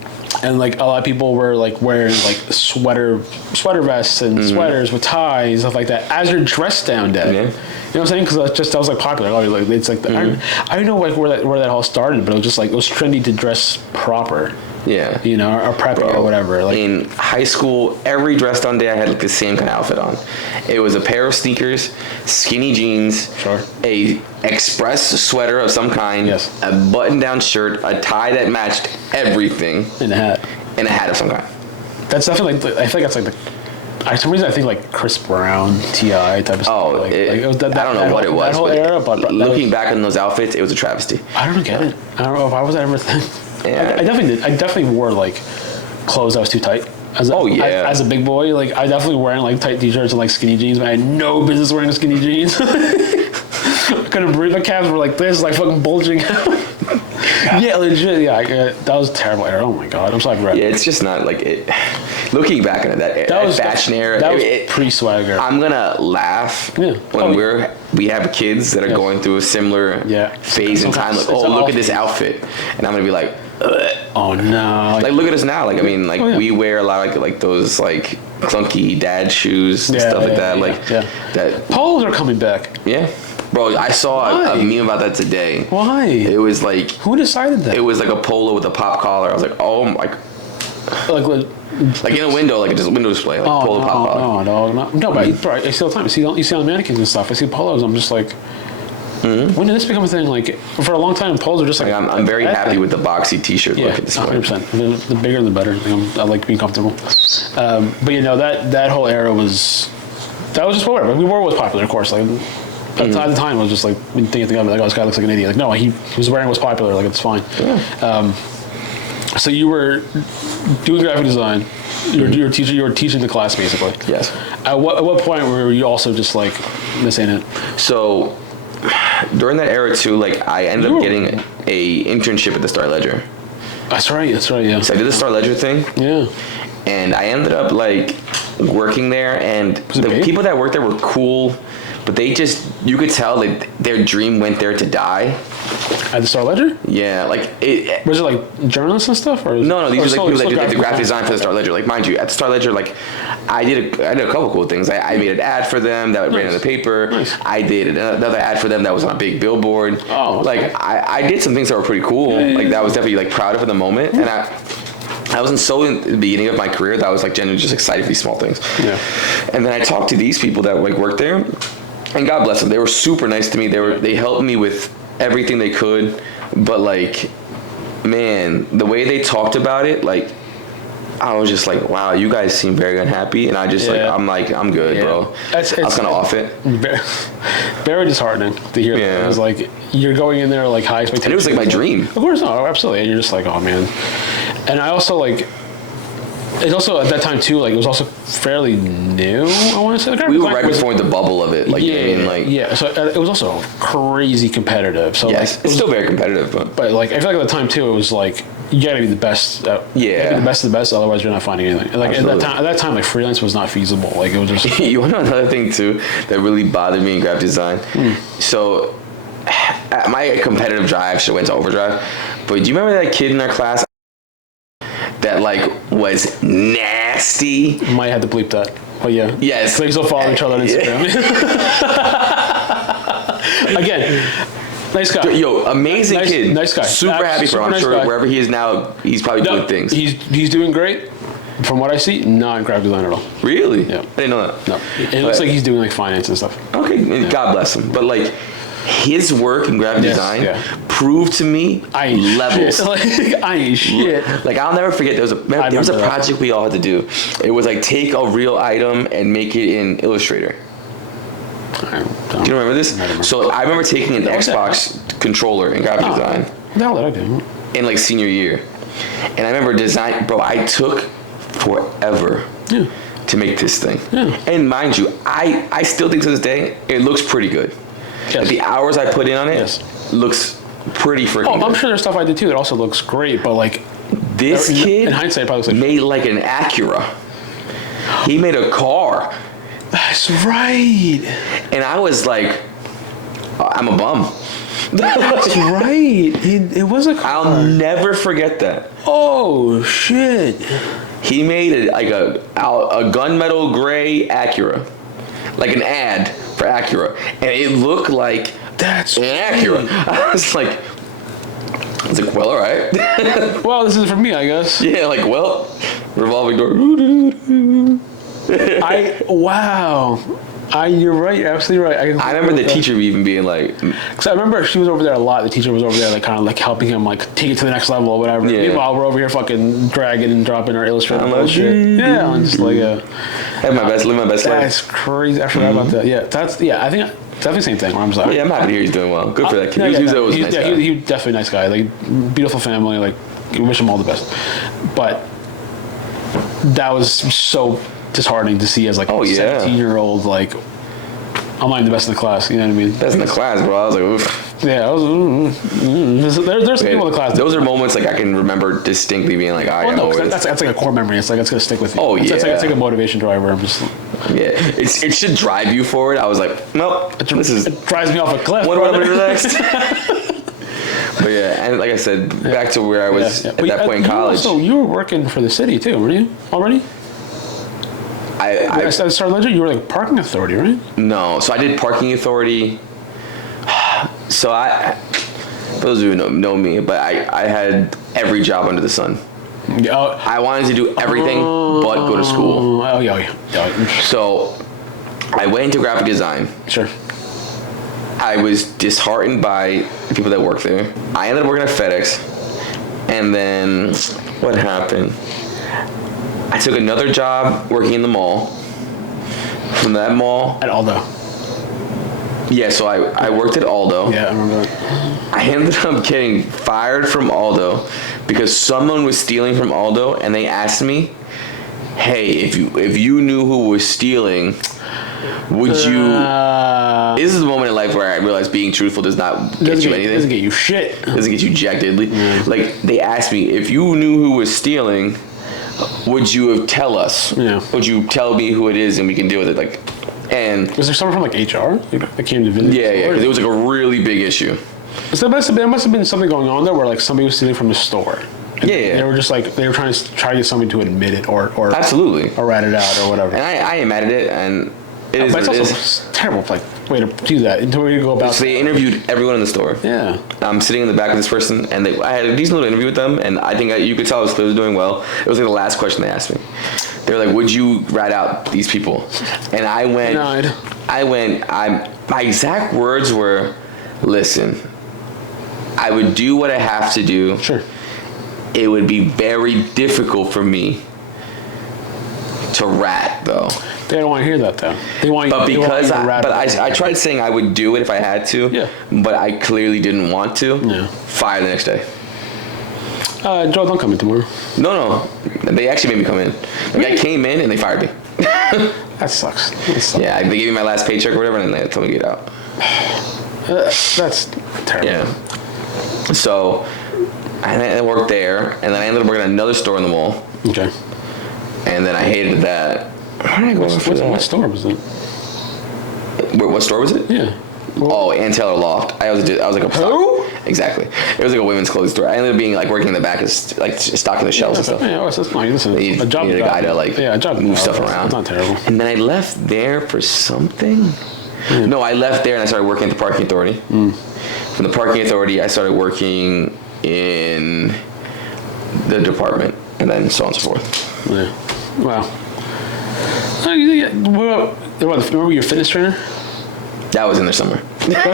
And like a lot of people were like wearing like sweater vests and sweaters with ties and stuff like that as your dress down day. Yeah. You know what I'm saying? Because that was like popular. Like it's like I don't know like where that all started, but it was just like it was trendy to dress proper. Yeah. You know, or preppy or whatever. Like in high school, every dress down day I had like the same kind of outfit on. It was a pair of sneakers, skinny jeans, a express sweater of some kind, a button-down shirt, a tie that matched everything, and a hat. And a hat of some kind. That's definitely like I think that's like for some reason I think like Chris Brown, T.I. type of stuff. Oh, it was I don't know what it was. That whole era, but looking back on those outfits, it was a travesty. I don't get it. I don't know if I was ever thing. Yeah. I definitely did. I definitely wore like clothes that was too tight. As a big boy, like I definitely wearing like tight t-shirts and like skinny jeans, but I had no business wearing skinny jeans. I couldn't breathe. My calves were like this, like fucking bulging out. Yeah, legit. Yeah, that was a terrible era. Oh my god, I'm sorry. Yeah, it's just not like it. Looking back on that fashion era, that was pre-swagger. I'm gonna laugh when we have kids that are going through a similar phase in time. Like, look at this outfit, and I'm gonna be like, ugh. Oh no! Like, look at us now. Like, I mean, like we wear a lot of like those like clunky dad shoes and stuff like that. Like that. Polos are coming back. Yeah. Bro, I saw a meme about that today. Why? It was like... Who decided that? It was like a polo with a pop collar. I was like, oh my... Like in a window, like just a window display, like polo pop collar. No, but bro, I see all the time. You see on the mannequins and stuff. I see polos. I'm just like, When did this become a thing? Like for a long time, polos are just like. I'm very happy with the boxy T-shirt look at this point. 100%. The bigger the better. I like being comfortable. But that whole era was just whatever. We wore what was popular, of course. Like at the time, it was just like thinking of it like, oh, this guy looks like an idiot. Like no, he was wearing what's popular. Like it's fine. Yeah. So you were doing graphic design. You were teaching the class basically. Yes. At what point were you also just like, this ain't it? So during that era too, like I ended up getting a internship at the Star Ledger. That's right. Yeah. So I did the Star Ledger thing. Yeah. And I ended up like working there, and the people that worked there were cool, but you could tell that their dream went there to die. At the Star Ledger? Yeah, like it. Was it like journalists and stuff, or no? These are like people that did like the graphic design for the Star Ledger. Like mind you, at the Star Ledger, like I did a couple cool things. I made an ad for them that ran in the paper. Nice. I did another ad for them that was on a big billboard. Oh, okay. Like I did some things that were pretty cool. Yeah. Like that was definitely like proud of in the moment, and I wasn't so in the beginning of my career that I was like genuinely just excited for these small things. Yeah. And then I talked to these people that like worked there, and God bless them, they were super nice to me. They helped me with everything they could, but like, man, the way they talked about it, like, I was just like, wow, you guys seem very unhappy, and I just I'm good, bro. I was kind of off it. Very disheartening to hear that. It was like you're going in there like high expectations. And it was like my dream. Of course, no, absolutely. And you're just like, oh man. And I also like. It's also at that time too. Like it was also fairly new. I want to say we were right before the bubble of it. Like So it was also crazy competitive. So yes, like, it's still very competitive, but like I feel like at the time too, it was like you gotta be the best. You gotta be the best of the best. Otherwise, you're not finding anything. And like at that time, like freelance was not feasible. Like it was just. You want to know another thing too that really bothered me in graphic design? So my competitive drive should went to overdrive. But do you remember that kid in our class that like was nasty? Might have to bleep that, but yeah. Yes. They still follow each other on Instagram. Again, nice guy. Yo, amazing kid. Nice guy. Super happy for him. I'm sure wherever he is now, he's probably doing things. He's doing great. From what I see, not in graphic design at all. Really? Yeah. I didn't know that. No. It looks like he's doing like finance and stuff. Okay, God bless him. But like his work in graphic design proved to me levels. I ain't shit. Like I'll never forget there was a project we all had to do. It was like take a real item and make it in Illustrator. Do you remember this? So I remember taking an Xbox controller in graphic design. What the hell did I do? In like senior year. And I remember I took forever to make this thing. Yeah. And mind you, I still think to this day, it looks pretty good. Yes. Like the hours I put in on it looks pretty freaking good. I'm sure there's stuff I did too that also looks great, but like this kid in hindsight probably looks like made like an Acura. He made a car. That's right. And I was like, I'm a bum. That's right. It was a car. I'll never forget that. Oh shit. He made a gunmetal gray Acura, like an ad for Acura, and it looked like that's an Acura. I was like, well, all right. Well, this is for me, I guess. Yeah, like, well, revolving door. You're right. You're absolutely right. I remember the teacher even being like, because I remember she was over there a lot. The teacher was over there, like kind of like helping him, like take it to the next level or whatever. Yeah. Meanwhile, we're over here fucking dragging and dropping our Illustrator bullshit. Yeah, I'm just like, live my best life. That's crazy. I forgot about that. Yeah, I think definitely the same thing. Where I'm just like, yeah, I'm happy to hear he's doing well. Good for that kid. He was a nice guy. He was definitely a nice guy. Like beautiful family. Like wish him all the best. But that was so disheartening to see as like a 17-year-old like. I'm not even the best in the class, you know what I mean? Best in the class, bro. I was like, oof. Yeah, I was. There's some people in the class. Those are moments like I can remember distinctly being like, that's like a core memory. It's like it's gonna stick with you. Oh yeah. It's like a motivation driver. I'm just. Yeah, it should drive you forward. I was like, nope. It drives me off a cliff. What do I want to do next? But yeah, and like I said, back to where I was at that point in college. So you were working for the city too, were you already? I started Ledger. You were like parking authority, right? No, so I did parking authority. So for those who know me, but I had every job under the sun. I wanted to do everything but go to school. Oh yeah. So I went into graphic design. Sure. I was disheartened by the people that work there. I ended up working at FedEx, and then what happened? I took another job working in the mall. From that mall... At Aldo. Yeah, so I worked at Aldo. Yeah, I remember that. I ended up getting fired from Aldo because someone was stealing from Aldo, and they asked me, hey, if you knew who was stealing, would you... This is the moment in life where I realized being truthful does not get you anything. Doesn't get you shit. Doesn't get you jack diddly. Like, they asked me, if you knew who was stealing, would you have tell us? Yeah. Would you tell me who it is and we can deal with it? Like, and was there someone from like HR that came to visit? Yeah, because it was like a really big issue. So there must have been something going on there where like somebody was stealing from the store. Yeah. They were just like they were trying to get somebody to admit it or absolutely or rat it out or whatever. And I admitted it, and it is. But it's also terrible like way to do that until you go about. So they interviewed everyone in the store. Yeah. I'm sitting in the back of this person, and I had a decent little interview with them, and I think you could tell I was clearly doing well. It was like the last question they asked me. They were like, "Would you rat out these people?" And I went. Denied. My exact words were, "Listen, I would do what I have to do. Sure. It would be very difficult for me to rat, though." They don't want to hear that, though. They want you. But because I I tried saying I would do it if I had to. Yeah. But I clearly didn't want to. Yeah. Fired the next day. Joe, don't come in tomorrow. No. They actually made me come in. Like, I came in and they fired me. That sucks. Yeah, they gave me my last paycheck or whatever, and they told me to get out. That's terrible. Yeah. So I worked there, and then I ended up working at another store in the mall. Okay. And then I hated that. Where did I go after that? What store was it? What store was it? Yeah. Oh, Ann Taylor Loft. I was like a Who? Exactly. It was like a women's clothing store. I ended up being like working in the back, as like stocking the shelves and stuff. Yeah, that's nice. Listen, a job. Needed a guy to like move stuff around. It's not terrible. And then I left there for something. Yeah. No, I left there and I started working at the parking authority. From the parking authority, I started working in the department, and then so on and so forth. Yeah. Wow. Remember your fitness trainer? That was in the summer. That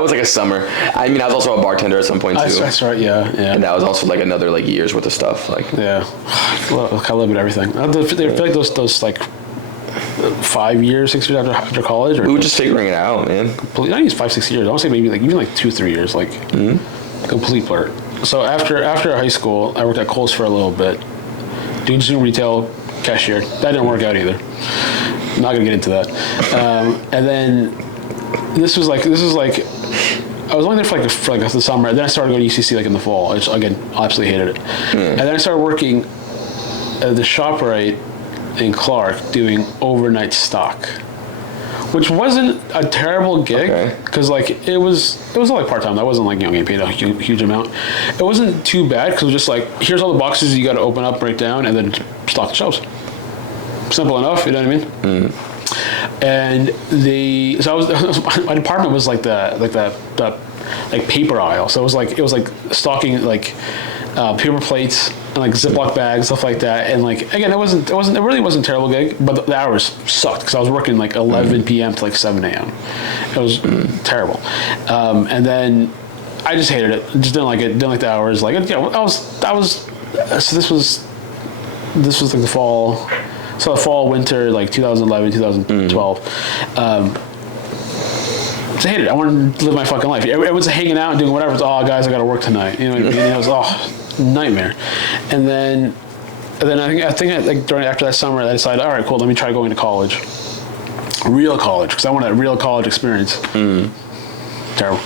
was like a summer. I mean, I was also a bartender at some point too. That's right. Yeah. And that was also like another like year's worth of stuff. Like yeah, I love it. Everything. I feel like those like 5 years, 6 years after college. We were just figuring it out, man. I think it's 5-6 years. I want to say maybe like even like 2-3 years. Like complete blur. So after high school, I worked at Kohl's for a little bit, doing some retail cashier. That didn't work out either. I'm not gonna get into that. And then this was like I was only there for like the summer. And then I started going to UCC like in the fall. I absolutely hated it. And then I started working at the ShopRite in Clark doing overnight stock, which wasn't a terrible gig because like it was all like part time. That wasn't like getting paid a huge amount. It wasn't too bad because it was just like here's all the boxes you got to open up, break down, and then stock the shelves. Simple enough, you know what I mean? And my department was like the paper aisle. So it was like stocking like paper plates and like Ziploc bags, stuff like that. And like again, it really wasn't a terrible gig, but the hours sucked because I was working like 11 p.m. to like 7 a.m. It was terrible. And then I just hated it. Just didn't like it. Didn't like the hours. Like so this was like the fall. So the fall, winter, like 2011, 2012. I hated it. I wanted to live my fucking life. Everyone's hanging out and doing whatever. It's, oh, guys, I got to work tonight. You know what I mean? And it was, nightmare. And then I think after that summer, I decided, all right, cool, let me try going to college. Real college, because I wanted a real college experience. Terrible.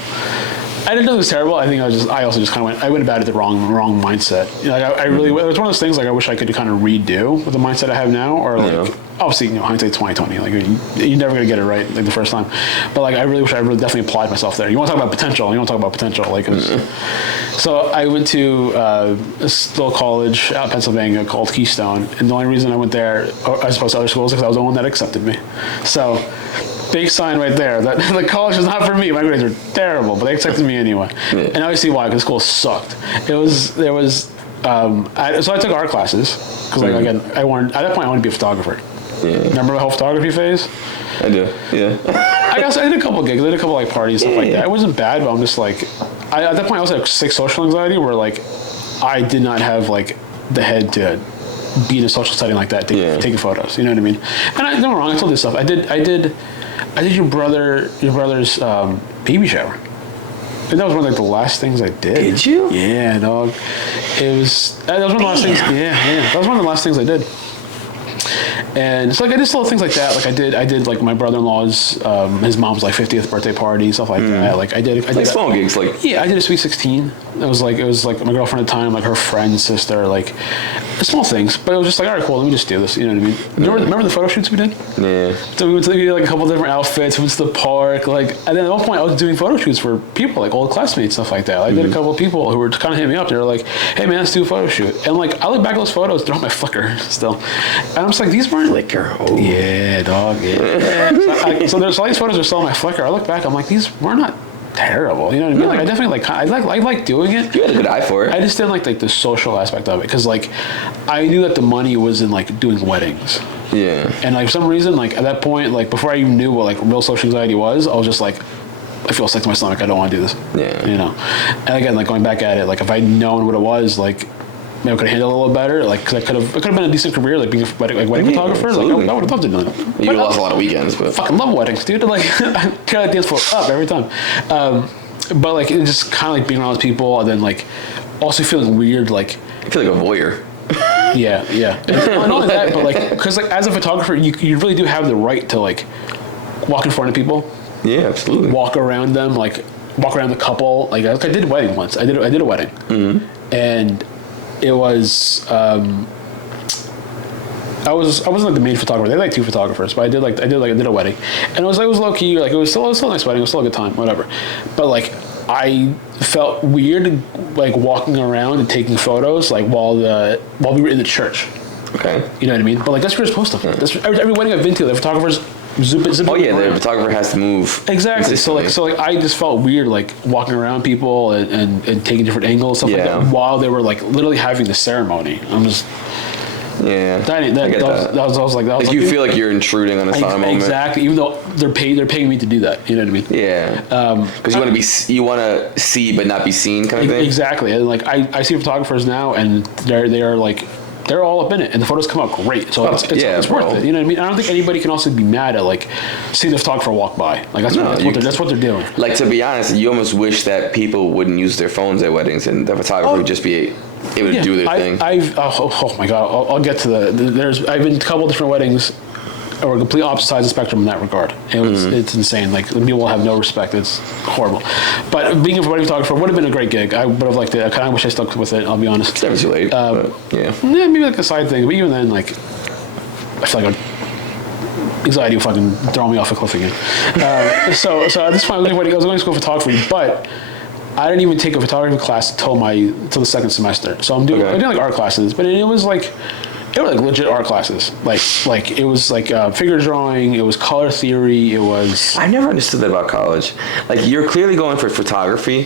I didn't know it was terrible. I think I also just kind of went about it the wrong mindset. You know, like I really, it was one of those things like I wish I could kind of redo with the mindset I have now, or like obviously hindsight 2020. Like you're never gonna get it right like the first time, but like I really wish I really definitely applied myself there. You want to talk about potential? You want to talk about potential? Like, so I went to this little college out in Pennsylvania called Keystone, and the only reason I went there as opposed to other schools is because I was the one that accepted me. So. Big sign right there that the college was not for me. My grades were terrible, but they accepted me anyway. And now I see why, because school sucked. So I took art classes because like again, at that point I wanted to be a photographer. Remember the whole photography phase? I do. Yeah. I guess I did a couple of gigs. I did a couple like parties, stuff like that. It wasn't bad, but I'm just like, at that point I also had sick social anxiety where like I did not have like the head to be in a social setting like that, taking photos. You know what I mean? And don't get me wrong, I told this stuff. I did your brother's baby shower. And that was one of like the last things I did. Did you? Yeah, dog. That was one of the last things. Yeah. That was one of the last things I did. And it's like I did little things like that. Like I did like my brother-in-law's his mom's like 50th birthday party, stuff like that. Like I did like small gigs, like I did a sweet 16. It was like my girlfriend at the time, like her friend's sister, like small things. But it was just like, all right, cool, let me just do this. You know what I mean? Remember the photo shoots we did? Yeah. So we did like a couple different outfits. We went to the park, like, and then at one point I was doing photo shoots for people, like old classmates, stuff like that. I did a couple of people who were kind of hitting me up. They were like, "Hey man, let's do a photo shoot." And like I look back at those photos, they're on my Flickr still, and I'm just like, these weren't Flickr. Oh. Yeah, dog. Yeah. So all these photos are still on my Flickr. I look back, I'm like, these were not terrible. You know what I mean? Like I definitely I like doing it. You had a good eye for it. I just didn't like the social aspect of it because like I knew that the money was in like doing weddings. Yeah. And like for some reason, like at that point, like before I even knew what like real social anxiety was, I was just like, I feel sick to my stomach. I don't want to do this. Yeah. You know. And again, like going back at it, like if I'd known what it was, like maybe I could handle it a little better. Like, cause it could have been a decent career, like being a wedding photographer. Absolutely. Like I would have loved to do it. You lost a lot of weekends, but fucking love weddings, dude. Like I got a dance floor up every time. But like it just kind of like being around those people, and then like also feeling weird, like I feel like a voyeur. Yeah. And not only that, but like because like as a photographer, you really do have the right to like walk in front of people. Yeah, absolutely. Walk around them, like walk around the couple. Like I did a wedding once. I did a wedding, and it was. I wasn't like the main photographer. They had like two photographers, but I did a wedding, and it was low key. Like it was still a nice wedding. It was still a good time, whatever. But like I felt weird like walking around and taking photos like while we were in the church. Okay. You know what I mean? But like that's what you're supposed to. Yeah. That's every wedding I've been to. The photographers zip it. Oh yeah, the photographer has to move. Exactly. So like I just felt weird like walking around people and taking different angles, stuff like that, while they were like literally having the ceremony. I'm just. Yeah, that was like you feel like you're intruding on a silent moment. Exactly, even though they're paying me to do that. You know what I mean? Yeah. Because you want to see but not be seen, kind of thing. Exactly, and like I see photographers now, and they're all up in it, and the photos come out great. So it's worth it. You know what I mean? I don't think anybody can also be mad at like seeing the photographer walk by. Like that's what they're doing. Like to be honest, you almost wish that people wouldn't use their phones at weddings, and the photographer would just be able to do their thing. Oh my god, I'll get to I've been to a couple different weddings, or complete opposite sides of the spectrum in that regard. It's insane. Like people have no respect. It's horrible. But being a wedding photographer would have been a great gig. I would have liked it. I kind of wish I stuck with it. I'll be honest. It's never too late. Yeah, maybe like a side thing. But even then, like I feel like anxiety would fucking throw me off a cliff again. So at this point, I was going to school for photography, but I didn't even take a photography class till the second semester. So I'm doing like art classes, but it was like legit art classes. Like it was like figure drawing. It was color theory. It was. I never understood that about college. Like you're clearly going for photography.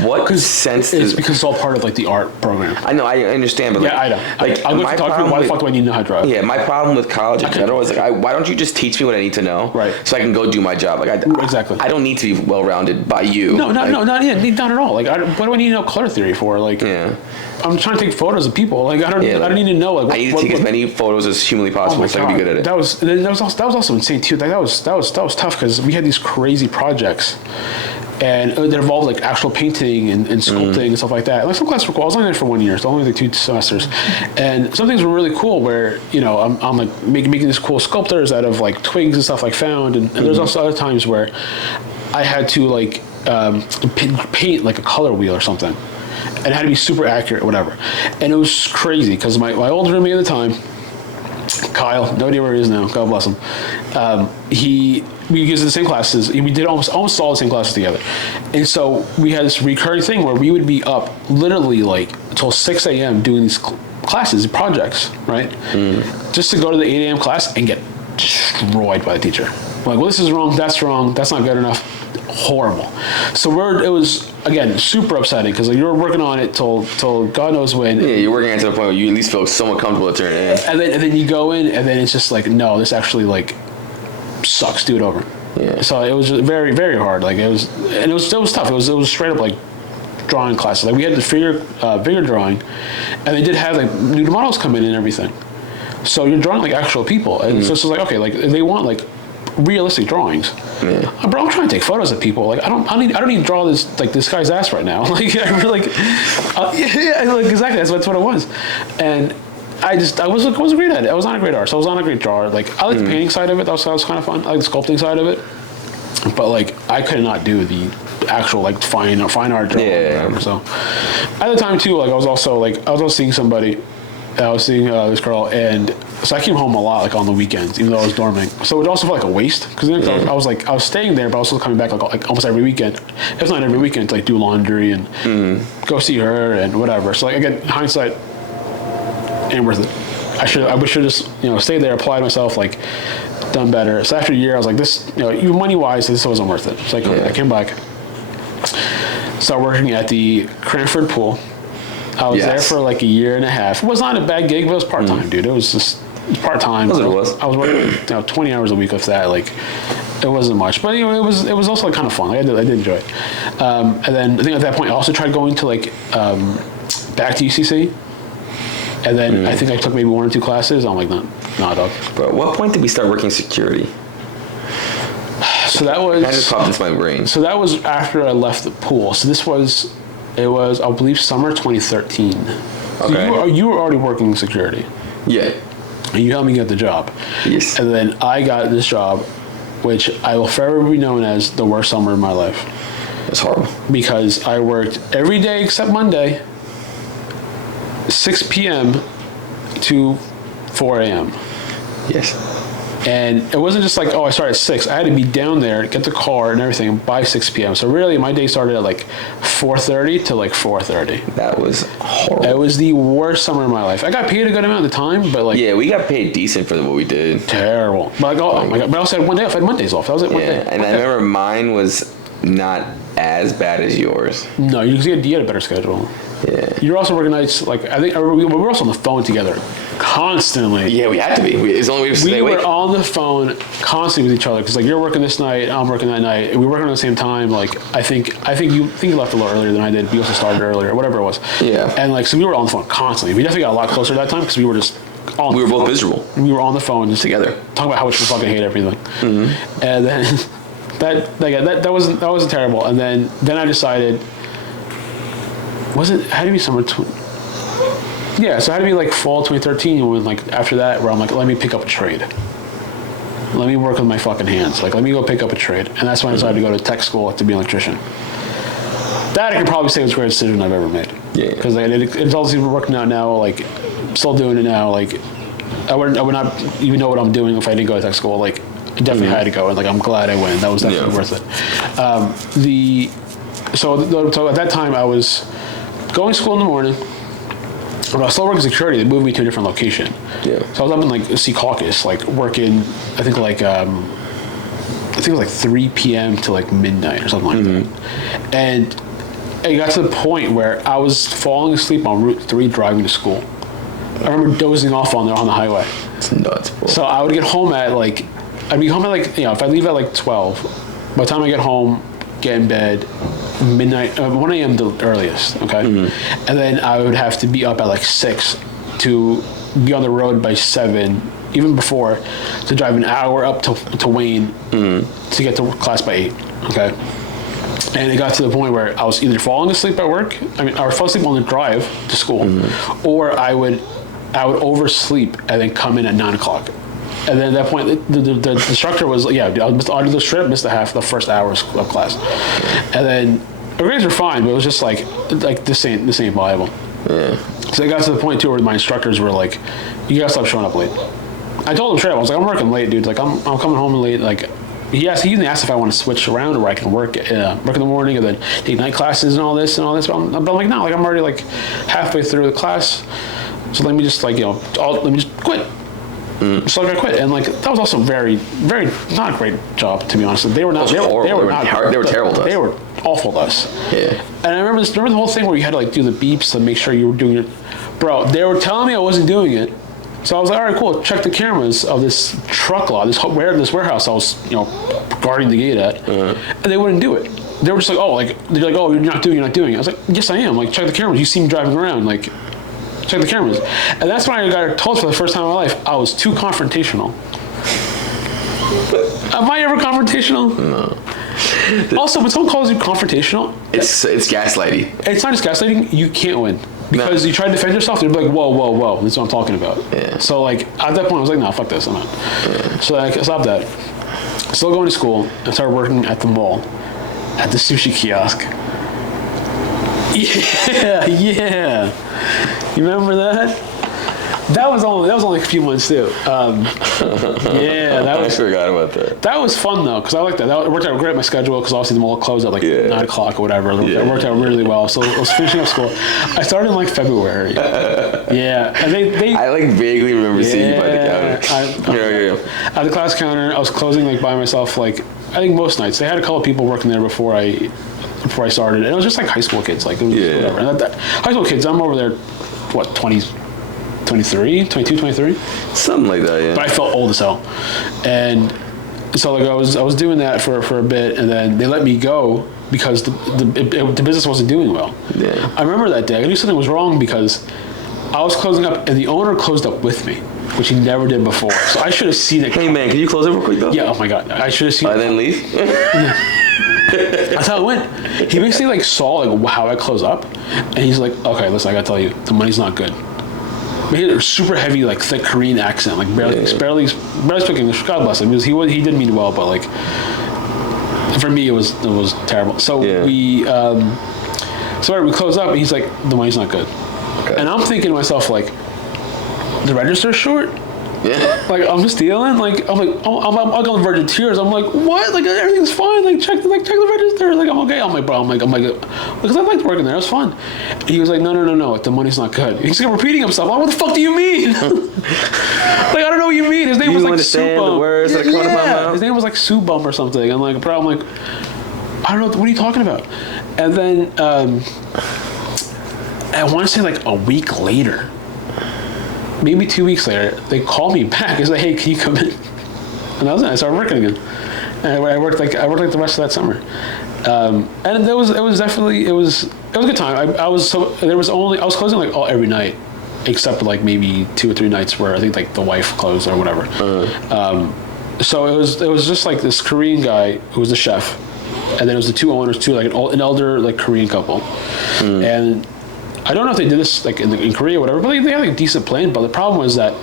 What sense? It's because it's all part of like the art program. I know. I understand, but I know. Like I'm going photography. Why the fuck do I need to know how to draw? Yeah, my problem with college in general is like, why don't you just teach me what I need to know, right? So I can go do my job. Like exactly. I don't need to be well rounded by you. No, not at all. Like what do I need to know color theory for? Like I'm trying to take photos of people. Like I don't need to know. Like I need to take as many photos as humanly possible so I can be good at it. That was also insane too. That was tough because we had these crazy projects, and that involved like actual painting and sculpting and stuff like that. Like some classes were cool. I was only there for 1 year, so only like 2 semesters, and some things were really cool. Where I'm like making these cool sculptures out of like twigs and stuff like found, and there's also other times where I had to like paint like a color wheel or something. And it had to be super accurate, whatever. And it was crazy because my old roommate at the time, Kyle, no idea where he is now, God bless him. We used the same classes. We did almost all the same classes together. And so we had this recurring thing where we would be up literally like until 6 a.m. doing these classes, projects, right? Just to go to the 8 a.m. class and get destroyed by the teacher. Like, well, this is wrong, that's not good enough. Horrible. So it was again super upsetting because like, you were working on it till God knows when. Yeah, you're working on it to the point where you at least feel somewhat comfortable to turn it in. And then you go in and then it's just like, no, this actually like sucks. Do it over. Yeah. So it was just very, very hard. Like it was tough. It was straight up like drawing classes. Like we had the figure drawing, and they did have like new models come in and everything. So you're drawing like actual people, and so it's just like, okay, like they want like realistic drawings. Yeah. Bro, I'm trying to take photos of people. Like I don't need to draw this guy's ass right now. Like I really like, like exactly that's what it was, and I wasn't great at it. I was not a great artist. I was not a great drawer. Like I like the painting side of it. That was kind of fun. I like the sculpting side of it, but like I could not do the actual like fine art drawing. Yeah. So at the time too, like I was also seeing somebody. I was seeing this girl, and so I came home a lot, like on the weekends, even though I was dorming. So it also felt like a waste because I was staying there, but I was also coming back like almost every weekend, if not every weekend, to like do laundry and go see her and whatever. So like again, hindsight, ain't worth it. I wish I just stayed there, applied myself, like done better. So after a year, I was like, this, even money wise, this wasn't worth it. So I came back, started working at the Cranford Pool. I was there for like a year and a half. It was not a bad gig, but it was part-time, dude. It was part time. That's what it was. I was working 20 hours a week with that. Like, it wasn't much, but it was also like kind of fun. Like, I did enjoy it. And then I think at that point I also tried going to like back to UCC, and then I think I took maybe 1 or 2 classes. I'm like, nah, dog. But at what point did we start working security? So that was. That just popped into my brain. So that was after I left the pool. So it was I believe summer 2013. Okay. So you were already working security. Yeah. And you helped me get the job. Yes. And then I got this job, which I will forever be known as the worst summer of my life. It's horrible. Because I worked every day except Monday, 6 p.m. to 4 a.m. Yes. And it wasn't just like, I started at 6. I had to be down there, get the car and everything by 6 p.m. So really, my day started at like 4:30 to like 4:30. That was horrible. It was the worst summer of my life. I got paid a good amount at the time, but like... Yeah, we got paid decent for what we did. Terrible. But like, oh my God. But I also had one day off. I had Mondays off. That was it. One day. And I remember mine was not as bad as yours. No, you had a better schedule. Yeah. You're also working nights, like, I think we were also on the phone together constantly. Yeah, we had to be. It's the only way to stay awake. We were on the phone constantly with each other because, like, you're working this night, I'm working that night. We were working at the same time. Like, I think you left a little earlier than I did. You also started earlier, whatever it was. Yeah. And, like, so we were on the phone constantly. We definitely got a lot closer that time because we were just on We the were phone. both miserable. We were on the phone just Together. talking about how much we fucking hate everything. Mm-hmm. And then that wasn't terrible. And then I decided... It had to be summer. Yeah, so it had to be like fall 2013. When like after that, where I'm like, let me pick up a trade. Let me work with my fucking hands. Like, let me go pick up a trade, and that's when I decided to go to tech school to be an electrician. That I could probably say was the greatest decision I've ever made. Yeah. Because like, it's obviously working out now. Like, still doing it now. Like, I would not even know what I'm doing if I didn't go to tech school. Like, I definitely had to go, and like I'm glad I went. That was definitely worth it. So at that time I was going to school in the morning. When I was still working security, they moved me to a different location. Yeah. So I was up in like Secaucus, like working. I think it was like 3 p.m. to like midnight or something like that. And it got to the point where I was falling asleep on Route 3 driving to school. I remember dozing off on there on the highway. It's nuts, bro. So I would get home at like, if I leave at like 12, by the time I get home, get in bed, midnight, 1 a.m. the earliest, okay? And then I would have to be up at like 6 to be on the road by 7, even before, to drive an hour up to Wayne to get to class by 8, okay? And it got to the point where I was either falling asleep at work, I would fall asleep on the drive to school, or I would oversleep and then come in at 9 o'clock. And then at that point, the instructor was, I do the strip, missed the first hour of class. And then the grades were fine, but it was just like this ain't viable. Yeah. So it got to the point too where my instructors were like, you gotta stop showing up late. I told him straight up, I was like, I'm working late, dude. Like I'm coming home late. Like he even asked if I want to switch around or where I can work in the morning and then take night classes and all this. But I'm like, no, like I'm already like halfway through the class. So let me just let me just quit. So I quit, and like that was also very, very not a great job, to be honest. They were not. They were terrible to us. They were awful to us. Yeah. And I remember the whole thing where you had to like do the beeps to make sure you were doing it. Bro, they were telling me I wasn't doing it, So I was like, all right, cool. Check the cameras of this truck lot, this warehouse I was, guarding the gate at, and they wouldn't do it. They were just like, oh, you're not doing it. I was like, yes, I am. Like, check the cameras. You see me driving around. Like, check the cameras. And that's when I got told for the first time in my life I was too confrontational. Am I ever confrontational? No. Also, when someone calls you confrontational, it's gaslighting. It's not just gaslighting. You can't win. Because you try to defend yourself, they're like, whoa, that's what I'm talking about. Yeah. So, like, at that point, I was like, no, fuck this, I'm not. Yeah. So I stopped that. Still going to school, and started working at the mall, at the sushi kiosk. Yeah. You remember that? That was only a few months too. Yeah, I forgot about that. That was fun though, because I liked that. It worked out great at my schedule, because obviously the mall closed at 9 o'clock or whatever. It worked out really well. So I was finishing up school. I started in February. Yeah, and they I vaguely remember seeing you by the counter. At the class counter, I was closing by myself. I think most nights they had a couple of people working there before I started, and it was just high school kids. It was whatever. And high school kids, I'm over there, 23? Something like that, yeah. But I felt old as hell. And so I was doing that for a bit, and then they let me go because the business wasn't doing well. Yeah. I remember that day. I knew something was wrong because I was closing up and the owner closed up with me, which he never did before. So I should have seen it. Hey man, can you close it real quick though? Yeah, oh my God. I should have seen it. And then leave? That's how it went. He basically saw how I close up, and he's like, okay, listen, I gotta tell you, the money's not good. He had a super heavy, thick Korean accent, barely speaking English. God bless him. He did mean well, but for me it was terrible. So we close up, and he's like, the money's not good, and I'm thinking to myself the register's short. Yeah. I'm stealing. I'm on the verge of tears. I'm like, what? Everything's fine. Check the register. I'm okay. I'm like, bro. Because I liked working there. It was fun. And he was like, no. The money's not good. He's repeating himself. What the fuck do you mean? I don't know what you mean. His name was Subum. The words that are coming out of my mouth? His name was Subum or something. I'm like, bro. I don't know. What are you talking about? And then I want to say a week later. Maybe 2 weeks later, they called me back. It's like, hey, can you come in? And that was it. I started working again. And I worked the rest of that summer. And it was a good time. I was closing every night, except maybe 2 or 3 nights where I think the wife closed or whatever. So it was just this Korean guy who was the chef, and then it was the two owners too, an elder Korean couple, and I don't know if they did this in Korea or whatever, but they had a decent plan. But the problem was that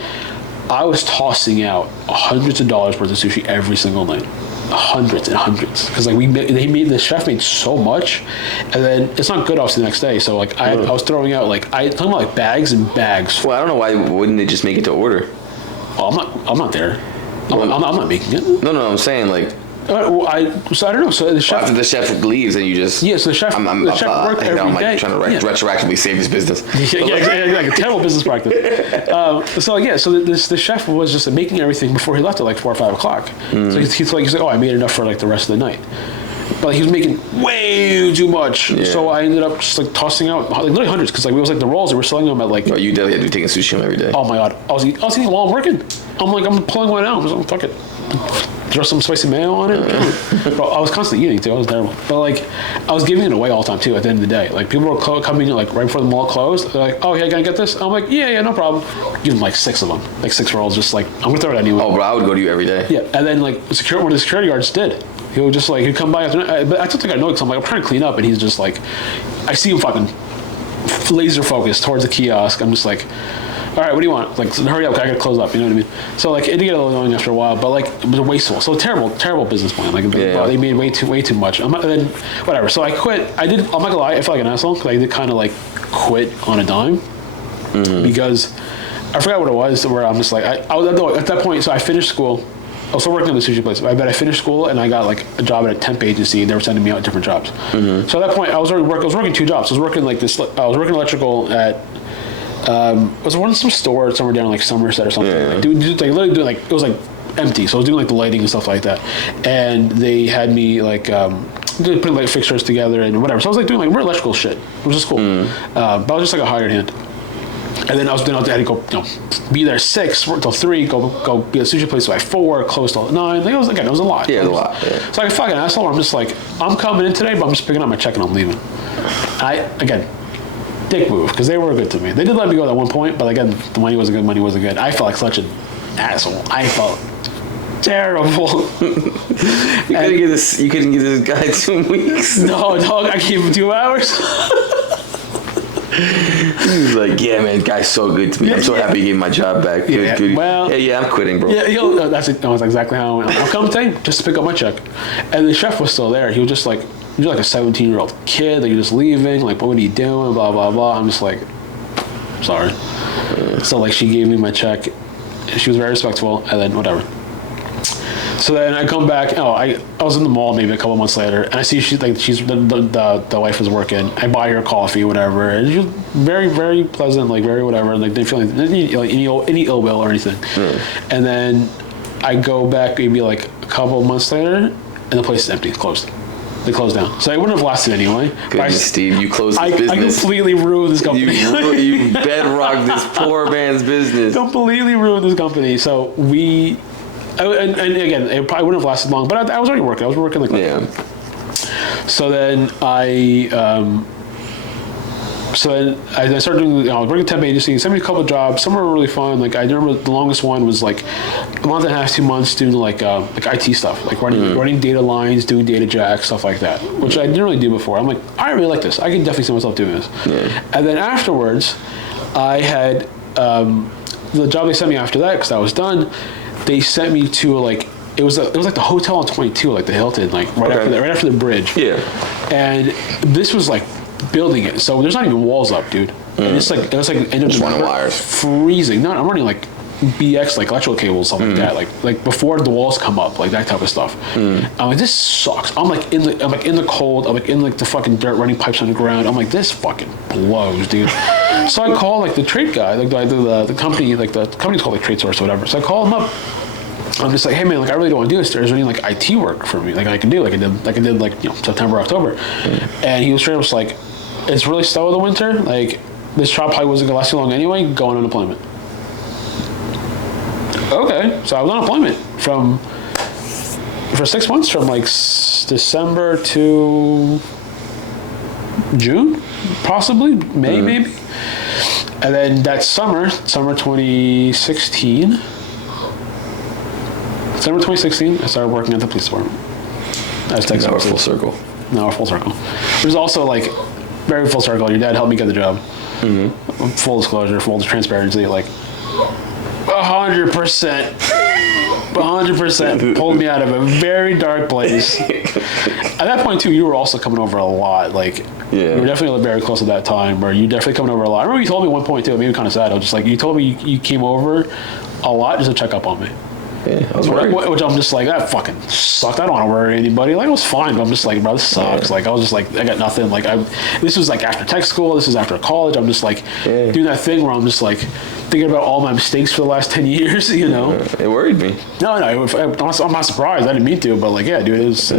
I was tossing out hundreds of dollars worth of sushi every single night, hundreds and hundreds, because the chef made so much, and then it's not good obviously the next day. So I was throwing out talking about bags and bags. Well, I don't know why wouldn't they just make it to order? Oh, I'm not there. I'm not making it. No, I'm saying I don't know. So the chef after the chef leaves, and you just so the chef worked every day. Trying to retroactively save his business. A terrible business practice. So the chef was just making everything before he left at 4 or 5 o'clock. So he's like, oh, I made enough for the rest of the night. But he was making way too much. Yeah. So I ended up just tossing out literally hundreds, because it was the rolls they were selling them at Oh, you definitely had to be taking sushi home every day. Oh my God, I was eating while I'm working. I'm pulling one out. I was like, fuck it. Throw some spicy mayo on it. Bro, I was constantly eating too. I was terrible. But I was giving it away all the time too. At the end of the day, people were coming in right before the mall closed. They're like, "Oh, yeah, can I get this?" I'm like, "Yeah, no problem." Give them 6 of them, 6 rolls. Just I'm gonna throw it anyway. Oh, bro, I would go to you every day. Yeah, and then one of the security guards did. He would just he'd come by after. But I don't think I know, because I'm trying to clean up, and he's just I see him fucking laser focused towards the kiosk. I'm just all right, what do you want? Hurry up, I gotta close up. You know what I mean? So it did get a little annoying after a while, but it was wasteful. So terrible business plan. They made way too much. And then whatever. So I quit. I'm not gonna lie, I felt like an asshole, because I did kind of quit on a dime, because I forgot what it was. Where I'm just I was at that point. So I finished school. I was still working at the sushi place. I finished school, and I got a job at a temp agency, and they were sending me out different jobs. So at that point, I was working 2 jobs. I was working I was working electrical at. Was one some store somewhere down Somerset or something. Literally doing it was empty. So I was doing the lighting and stuff like that, and they had me putting fixtures together and whatever. So I was doing more electrical shit, which is cool. But I was just a hired hand. And then I had to go, be there 6, work till 3, go be at the sushi place by 4, close till 9. Like, it was a lot. Yeah, it was a lot. Yeah. So I fucking asshole. I'm just like, I'm coming in today, but I'm just picking up my check and I'm leaving. Again, dick move, because they were good to me. They did let me go at one point, but again, the money wasn't good. I felt like such an asshole. I felt terrible. You couldn't give this guy 2 weeks. No, dog, I gave him 2 hours. He was like, yeah, man, guy's so good to me. I'm so happy he gave my job back. Good. Well, I'm quitting, bro. Yeah, that's exactly how I went. I'll come today just to pick up my check. And the chef was still there. He was just like, you're like a 17-year-old kid that you're just leaving. Like, what are you doing? Blah, blah, blah. I'm just like, sorry. So, like, she gave me my check. She was very respectful, and then whatever. So then I come back. I was in the mall maybe a couple months later, and I see she's the wife was working. I buy her coffee, whatever. And she was very, very pleasant, like very whatever. Like didn't feel any ill will or anything. And then I go back maybe like a couple months later, and the place is empty, closed. They closed down. So I wouldn't have lasted anyway. Goodness, Steve, you closed this business. I completely ruined this company. You bedrocked this poor man's business. Completely ruined this company. So and again, it probably wouldn't have lasted long, but I was already working. I was working like So then I started doing, I was working temp agency, sent me a couple of jobs. Some were really fun. Like I remember the longest one was like a month and a half, 2 months doing like IT stuff, like running data lines, doing data jack, stuff like that, which I didn't really do before. I'm like, I really like this. I can definitely see myself doing this. Yeah. And then afterwards, I had the job they sent me after that because I was done. They sent me to like it was like the hotel on 22, like the Hilton, like right after the bridge. Yeah. And this was like building it, so there's not even walls up, dude. And it was like end of November, wires, freezing. No, I'm running like BX, like electrical cables, something like that, like before the walls come up, like that type of stuff. I'm like, this sucks. I'm like in the cold. I'm like in like the fucking dirt, running pipes on the ground. I'm like, this fucking blows, dude. So I call like the trade guy, like the company, like the company's called like Trade Source or whatever. So I call him up. I'm just like, hey man, like I really don't want to do this. There's any like IT work for me, like I can do, like I did like September, October. And he was straight up just like, it's really slow in the winter. Like this job probably wasn't gonna last too long anyway. Go on unemployment. Okay, so I was on unemployment for 6 months, from like December to June, possibly May, maybe. And then that summer 2016, I started working at the police department. Now we're full circle. Now we're full circle. Which is also like very full circle. Your dad helped me get the job. Full disclosure, full transparency, like 100% pulled me out of a very dark place. At that point too, you were also coming over a lot. Like you were definitely very close at that time, where you definitely coming over a lot. I remember you told me at one point too, it made me kind of sad. I was just like, you told me you came over a lot just to check up on me. Yeah, I was worried. Which I'm just like, that fucking sucked. I don't want to worry anybody. Like, it was fine, but I'm just like, bro, this sucks. Like, I was just like, I got nothing. Like, this was like after tech school. This is after college. I'm just like doing that thing where I'm just like thinking about all my mistakes for the last 10 years, you know? It worried me. No, I'm not surprised. I didn't mean to, but like, yeah, dude, it was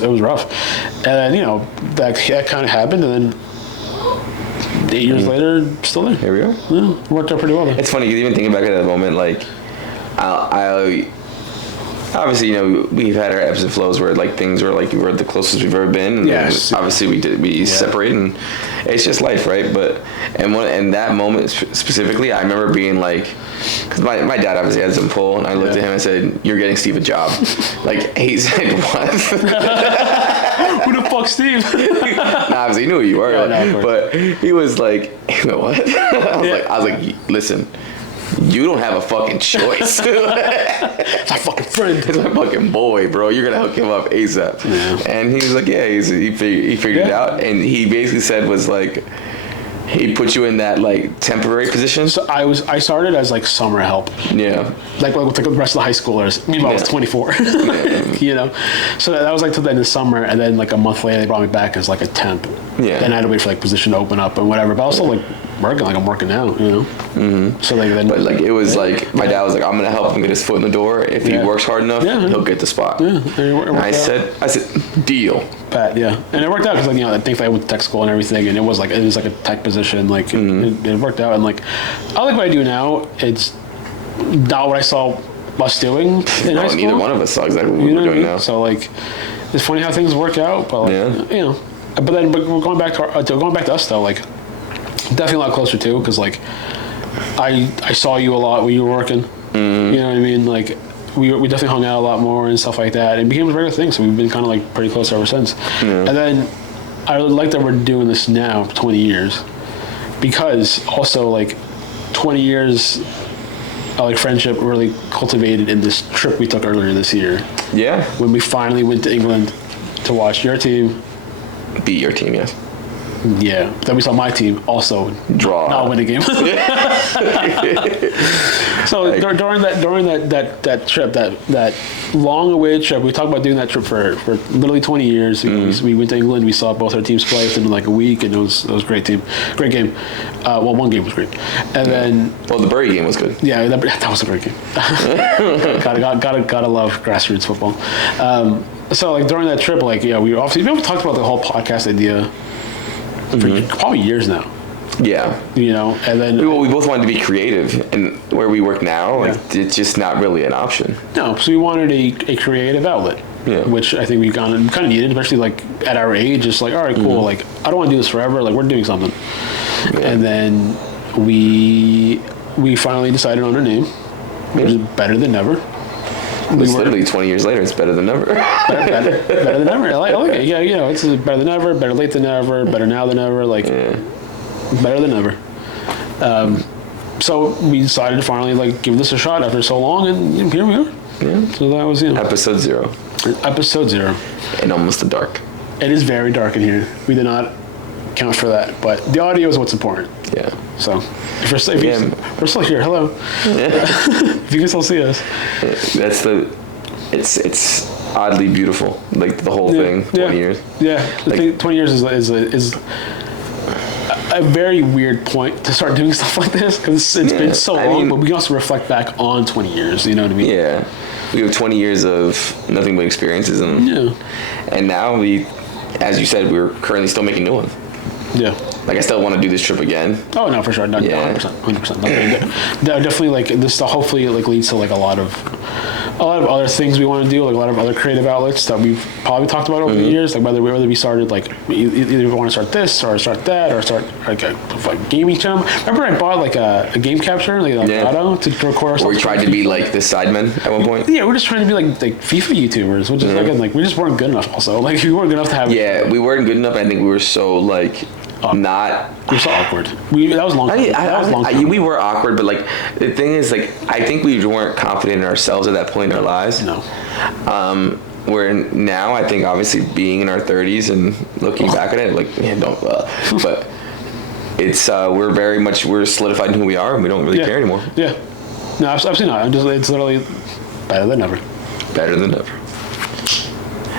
rough. And then, that kind of happened, and then 8 years later, still there. Here we are. Yeah, worked out pretty well though. It's funny, because even thinking back at that moment, like, I obviously, we've had our ebbs and flows where like things were like we're the closest we've ever been, and obviously we separate, and it's just life, right? But and that moment specifically, I remember being like, because my dad obviously had some pull, and I looked at him and said, "You're getting Steve a job." Like, he said, "What?" Who the fuck, Steve? Obviously he knew who you were, but he was like, "What?" I was like, "Listen, you don't have a fucking choice." It's my fucking friend. It's my fucking boy, bro. You're gonna hook him up ASAP. Yeah. And he was like, yeah, he figured it out, and he basically said was like, he put you in that like temporary position. So I started as like summer help. Yeah. Like with the rest of the high schoolers. Meanwhile, I was 24. So that was like till the end of summer, and then like a month later they brought me back as like a temp. Yeah. Then I had to wait for like position to open up and whatever. But also like working like I'm working now, you know. Mm-hmm. So like then, but like it was like my dad was like, I'm gonna help him get his foot in the door. If he works hard enough, he'll get the spot. Yeah, and I said, deal. Pat, yeah, and it worked out because like I think I went to tech school and everything, and it was like a tech position. Like it worked out, and like I like what I do now. It's not what I saw us doing in high school. Neither one of us saw exactly what we're doing now. So like, it's funny how things work out, but like, you know. But then, we're going back to us though. Like, definitely a lot closer too, because like, I saw you a lot when you were working. You know what I mean? Like, we definitely hung out a lot more and stuff like that. It became a regular thing, so we've been kind of like pretty close ever since. And then, I really like that we're doing this now for 20 years, because also like, 20 years. Like friendship really cultivated in this trip we took earlier this year. Yeah. When we finally went to England to watch your team beat your team, yes. Yeah. Then we saw my team also draw, not win a game. So during that trip, that long-awaited trip, we talked about doing that trip for literally 20 years. We went to England. We saw both our teams play within like a week, and it was a great game. Great game. Well, one game was great, and then the Bury game was good. Yeah, that was a great game. gotta love grassroots football. So like during that trip, like we talked about the whole podcast idea for probably years now. Yeah. You know, and then we both wanted to be creative, and where we work now, like it's just not really an option. No, so we wanted a creative outlet. Yeah. Which I think we kind of needed, especially like at our age. It's like, all right, cool. Like I don't want to do this forever. Like we're doing something. Yeah. And then we finally decided on a name, which is Better Than Never. It's literally 20 years later. It's better than never. better than never. I like it. Yeah, it's better than never. Better late than never. Better now than ever. Like better than ever. So we decided to finally like give this a shot after so long, and here we are. Yeah. So that was episode 0. Episode 0. And almost the dark. It is very dark in here. We did not count for that, but the audio is what's important. Yeah. So if you're still here, hello. Yeah. If you can still see us. It's oddly beautiful. Like the whole thing. 20 years. Yeah. The thing, 20 years is a very weird point to start doing stuff like this, because it's been so long, but we can also reflect back on 20 years, you know what I mean? Yeah. We have 20 years of nothing but experiences, and now we, as you said, we're currently still making new ones. Yeah. Like I still want to do this trip again. Oh no, for sure. No, 100%. Definitely like this. Hopefully, like leads to like a lot of other things we want to do, like a lot of other creative outlets that we've probably talked about over the years. Like whether we started like either we want to start this or start that or start like a gaming channel. Remember I bought like a game capture like auto to record ourselves. Or we tried to be like the sidemen at one point. Yeah, we're just trying to be like FIFA YouTubers, which is like we just weren't good enough. Also, like we weren't good enough to have. Yeah, we weren't good enough. I think we were so like. Not. We're so awkward. That was long. We were awkward, but like the thing is, like I think we weren't confident in ourselves at that point in our lives. No. Where now I think obviously being in our 30s and looking back at it, like but it's we're solidified in who we are, and we don't really care anymore. Yeah. No, absolutely not. It's literally better than ever. Better than ever.